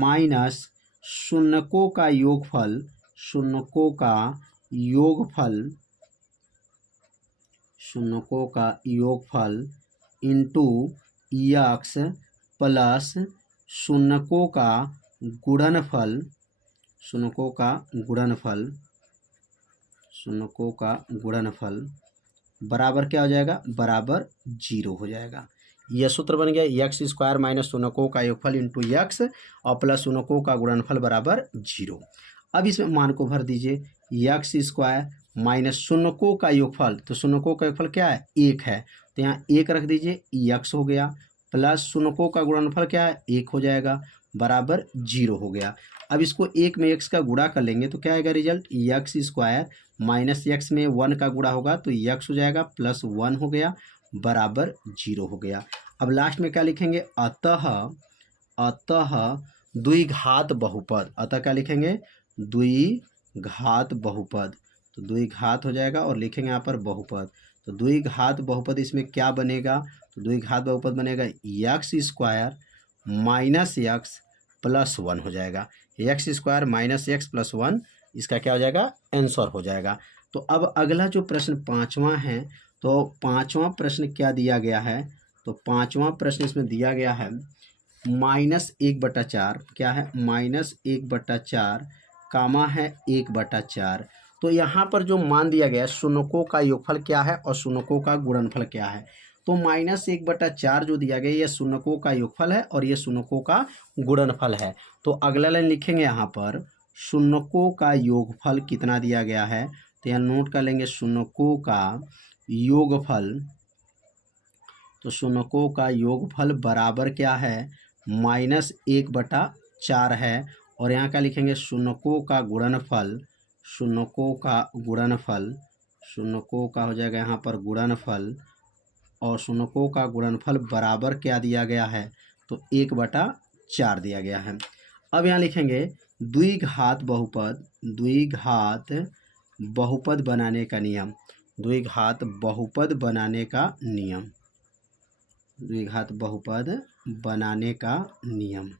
माइनस शून्यकों का योगफल, शून्यकों का योगफल इंटू x प्लस शून्यकों का गुणनफल बराबर क्या हो जाएगा, बराबर 0 हो जाएगा। यह सूत्र बन गया x² माइनस शून्यकों का योगफल इंटू x और प्लस शून्यकों का गुणनफल बराबर 0। अब इसमें मान को भर दीजिए, यक्स स्क्वायर माइनस शून्यकों का योगफल, तो शून्यकों का योगफल क्या है, एक है, तो यहाँ एक रख दीजिए, यक्स हो गया, प्लस शून्यकों का गुणनफल क्या है, एक हो जाएगा, बराबर 0 हो गया। अब इसको एक में एक्स का गुणा कर लेंगे तो क्या आएगा result, x square minus x में 1 का गुणा होगा तो यक्स हो जाएगा, प्लस 1 हो गया, बराबर 0 हो गया। अब लास्ट में क्या लिखेंगे, अतः अतः द्विघात बहुपद, अतः क्या लिखेंगे, द्विघात बहुपद, तो द्विघात हो जाएगा और लिखेंगे यहाँ पर बहुपद, तो द्विघात बहुपद इसमें क्या बनेगा, तो द्विघात बहुपद बनेगा x square minus x plus 1 हो जाएगा, x square minus x plus 1, इसका क्या हो जाएगा, आंसर हो जाएगा। तो अब अगला जो प्रश्न पाँचवा है, तो पाँचवा प्रश्न क्या दिया गया है, तो पाँचवा प्रश्न इसमें दिया गया है -1/4, क्या है, -1/4 कामा है 1/4। तो यहाँ पर जो मान दिया गया है शून्यकों का योगफल क्या है और शून्यकों का गुणनफल क्या है, तो -1/4 जो दिया गया है ये शून्यकों का योगफल है और ये शून्यकों का गुणनफल है। तो अगला लाइन लिखेंगे यहाँ पर शून्यकों का योगफल कितना दिया गया है, तो यहाँ नोट कर लेंगे शून्यकों का योगफल, तो शून्यकों का योगफल बराबर क्या है, -1/4 है, और यहाँ क्या लिखेंगे शून्यकों का गुणनफल, शून्यकों का गुणनफल, शून्यकों का हो जाएगा यहाँ पर गुणनफल, और शून्यकों का गुणनफल बराबर क्या दिया गया है, तो 1/4 दिया गया है। अब यहाँ लिखेंगे द्विघात बहुपद, द्विघात बहुपद बनाने का नियम, द्विघात बहुपद बनाने का नियम, द्विघात बहुपद बनाने का नियम,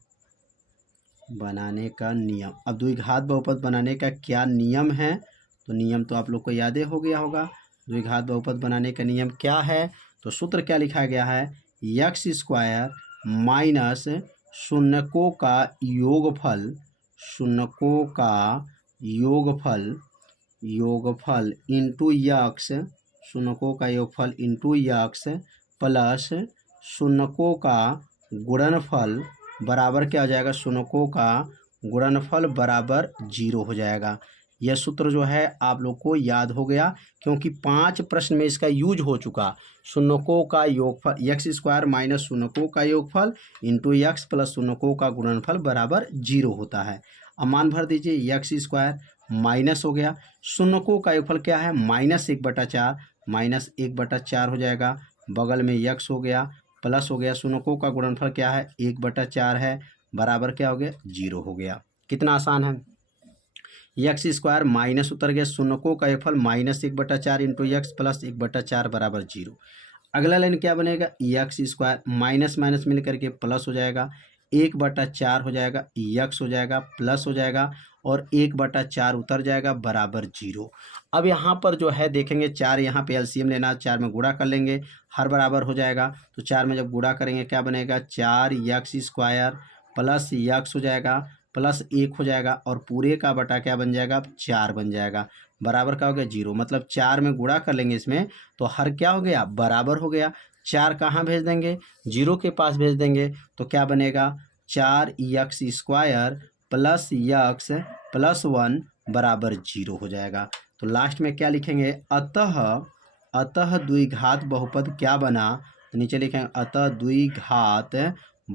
बनाने का नियम। अब द्विघात बहुपद बनाने का क्या नियम है, तो नियम तो आप लोग को याद हो गया होगा। द्विघात बहुपद बनाने का नियम क्या है, तो सूत्र क्या लिखा गया है, यक्स स्क्वायर माइनस शून्यकों का योगफल, शून्यकों का योगफल, योगफल इंटू यक्स, शून्यकों का योगफल इंटू यक्स प्लस शून्यकों का गुणनफल बराबर क्या हो जाएगा, शून्यकों का गुणनफल बराबर 0 हो जाएगा। यह सूत्र जो है आप लोग को याद हो गया क्योंकि 5 प्रश्न में इसका यूज हो चुका। शून्यकों का योगफल यक्स स्क्वायर माइनस शून्यकों का योगफल इंटू यक्स प्लस शून्यकों का गुणनफल बराबर 0 होता है। अब मान भर दीजिए, यक्स स्क्वायर माइनस हो गया, शून्यकों का योगफल क्या है, -1/4, -1/4 हो जाएगा, बगल में यक्स हो गया, प्लस हो गया शून्यकों का गुणनफल क्या है, 1/4 है, बराबर क्या हो गया, 0 हो गया। कितना आसान है, यक्स स्क्वायर माइनस उतर गया, शून्यकों का योगफल -1/4 इंटू यक्स प्लस 1/4 बराबर 0। अगला लाइन क्या बनेगा, यक्स स्क्वायर माइनस माइनस मिल करके प्लस हो जाएगा, 1/4 हो जाएगा, यक्स हो जाएगा, प्लस हो जाएगा और 1/4 उतर जाएगा, बराबर 0। अब यहाँ पर जो है देखेंगे 4, यहाँ पे एलसीएम लेना, 4 में गुणा कर लेंगे, हर बराबर हो जाएगा, तो 4 में जब गुणा करेंगे क्या बनेगा, 4 यक्स स्क्वायर प्लस यक्स हो जाएगा प्लस 1 हो जाएगा और पूरे का बटा क्या बन जाएगा, 4 बन जाएगा, बराबर क्या हो गया, 0। मतलब 4 में गुणा कर लेंगे इसमें तो हर क्या हो गया, बराबर हो गया। 4 कहाँ भेज देंगे, 0 के पास भेज देंगे, तो क्या बनेगा, 4 x square plus x plus 1 बराबर 0 हो जाएगा। तो लास्ट में क्या लिखेंगे, अतः अतः द्विघात बहुपद क्या बना, तो नीचे लिखेंगे अतः द्विघात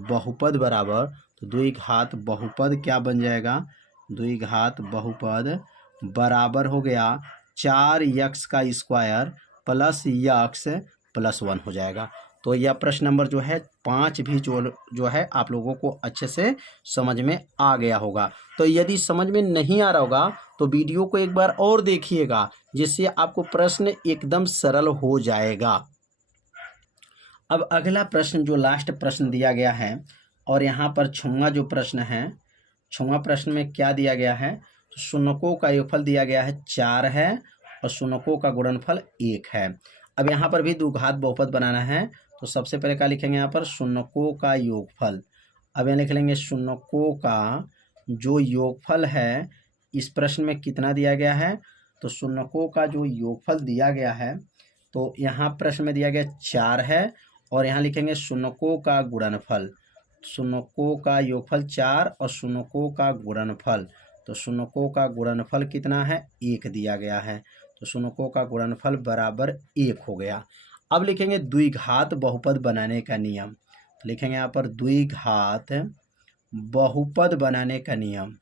बहुपद बराबर, तो द्विघात बहुपद क्या बन जाएगा, द्विघात बहुपद बराबर हो गया 4 यक्स का स्क्वायर प्लस यक्स प्लस 1 हो जाएगा। तो यह प्रश्न नंबर जो है 5 भी जो है आप लोगों को अच्छे से समझ में आ गया होगा। तो यदि समझ में नहीं आ रहा होगा तो वीडियो को एक बार और देखिएगा जिससे आपको प्रश्न एकदम सरल हो जाएगा। अब अगला प्रश्न जो लास्ट प्रश्न दिया गया है और यहाँ पर छुआ जो प्रश्न है, छुआ प्रश्न में क्या दिया गया है, तो शून्यकों का योगफल दिया गया है 4 है और शून्यकों का गुणनफल 1 है। अब यहाँ पर भी द्विघात बहुपद बनाना है तो सबसे पहले क्या लिखेंगे, यहाँ पर शून्यकों का योगफल। अब यहाँ लिख लेंगे शून्यकों का जो योगफल है इस प्रश्न में कितना दिया गया है, तो शून्यकों का जो योगफल दिया गया है तो यहाँ प्रश्न में दिया गया 4 है और यहाँ लिखेंगे शून्यकों का गुणनफल, शून्यकों का योगफल 4 और शून्यकों का गुणनफल, तो शून्यों का गुणनफल कितना है, 1 दिया गया है, तो शून्यों का गुणनफल बराबर 1 हो गया। अब लिखेंगे द्विघात बहुपद बनाने का नियम, तो लिखेंगे यहाँ पर द्विघात बहुपद बनाने का नियम,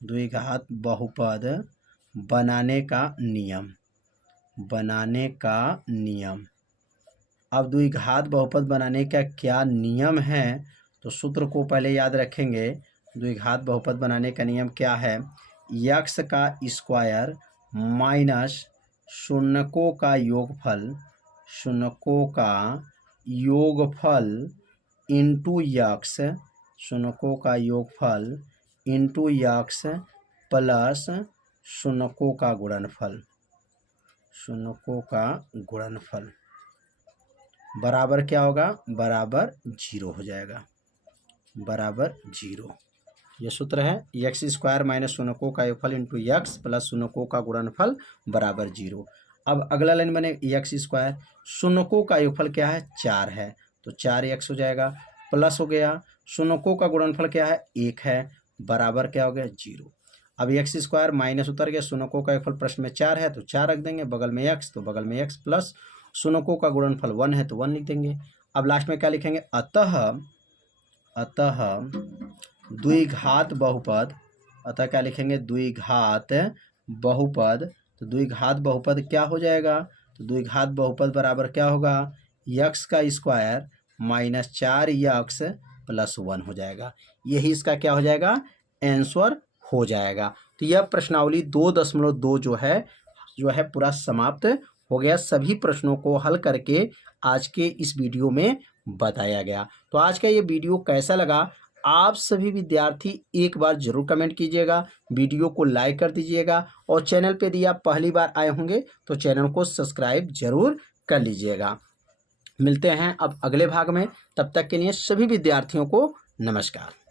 द्विघात बहुपद बनाने का नियम, बनाने का नियम। अब द्विघात बहुपद बनाने का क्या नियम है, तो सूत्र को पहले याद रखेंगे। द्विघात बहुपद बनाने का नियम क्या है, यक्स का स्क्वायर माइनस शून्यों का योगफल, शून्यों का योगफल इंटू यक्स, शून्यों का योगफल इंटू यक्स प्लस शून्यों का गुणनफल, शून्यों का गुणनफल बराबर क्या होगा, बराबर 0 हो जाएगा, बराबर 0। यह सूत्र है एक्स स्क्वायर माइनस शून्यों का योगफल इंटू यक्स प्लस शून्यों का गुणनफल बराबर 0। अब अगला लाइन बने एक्स स्क्वायर, शून्यों का योगफल क्या है, 4 है, तो 4x हो जाएगा, प्लस हो गया शून्यों का गुणनफल क्या है, 1 है, बराबर क्या हो गया, 0। अब एक्स स्क्वायर माइनस उतर गया, शून्यों का योगफल प्रश्न में 4 है तो 4 रख देंगे, बगल में x तो बगल में x प्लस शून्यों का गुणनफल 1 है तो 1 लिख देंगे। अब लास्ट में क्या लिखेंगे, अतः द्विघात बहुपद, अतः क्या लिखेंगे, द्विघात बहुपद, तो द्विघात बहुपद क्या हो जाएगा, तो द्विघात बहुपद बराबर क्या होगा, यक्स का स्क्वायर माइनस 4x प्लस 1 हो जाएगा। यही इसका क्या हो जाएगा, आंसर हो जाएगा। तो यह प्रश्नावली 2.2 जो है पूरा समाप्त हो गया। सभी प्रश्नों को हल करके आज के इस वीडियो में बताया गया। तो आज का ये वीडियो कैसा लगा, आप सभी विद्यार्थी एक बार जरूर कमेंट कीजिएगा, वीडियो को लाइक कर दीजिएगा और चैनल पे यदि आप पहली बार आए होंगे तो चैनल को सब्सक्राइब जरूर कर लीजिएगा। मिलते हैं अब अगले भाग में, तब तक के लिए सभी विद्यार्थियों को नमस्कार।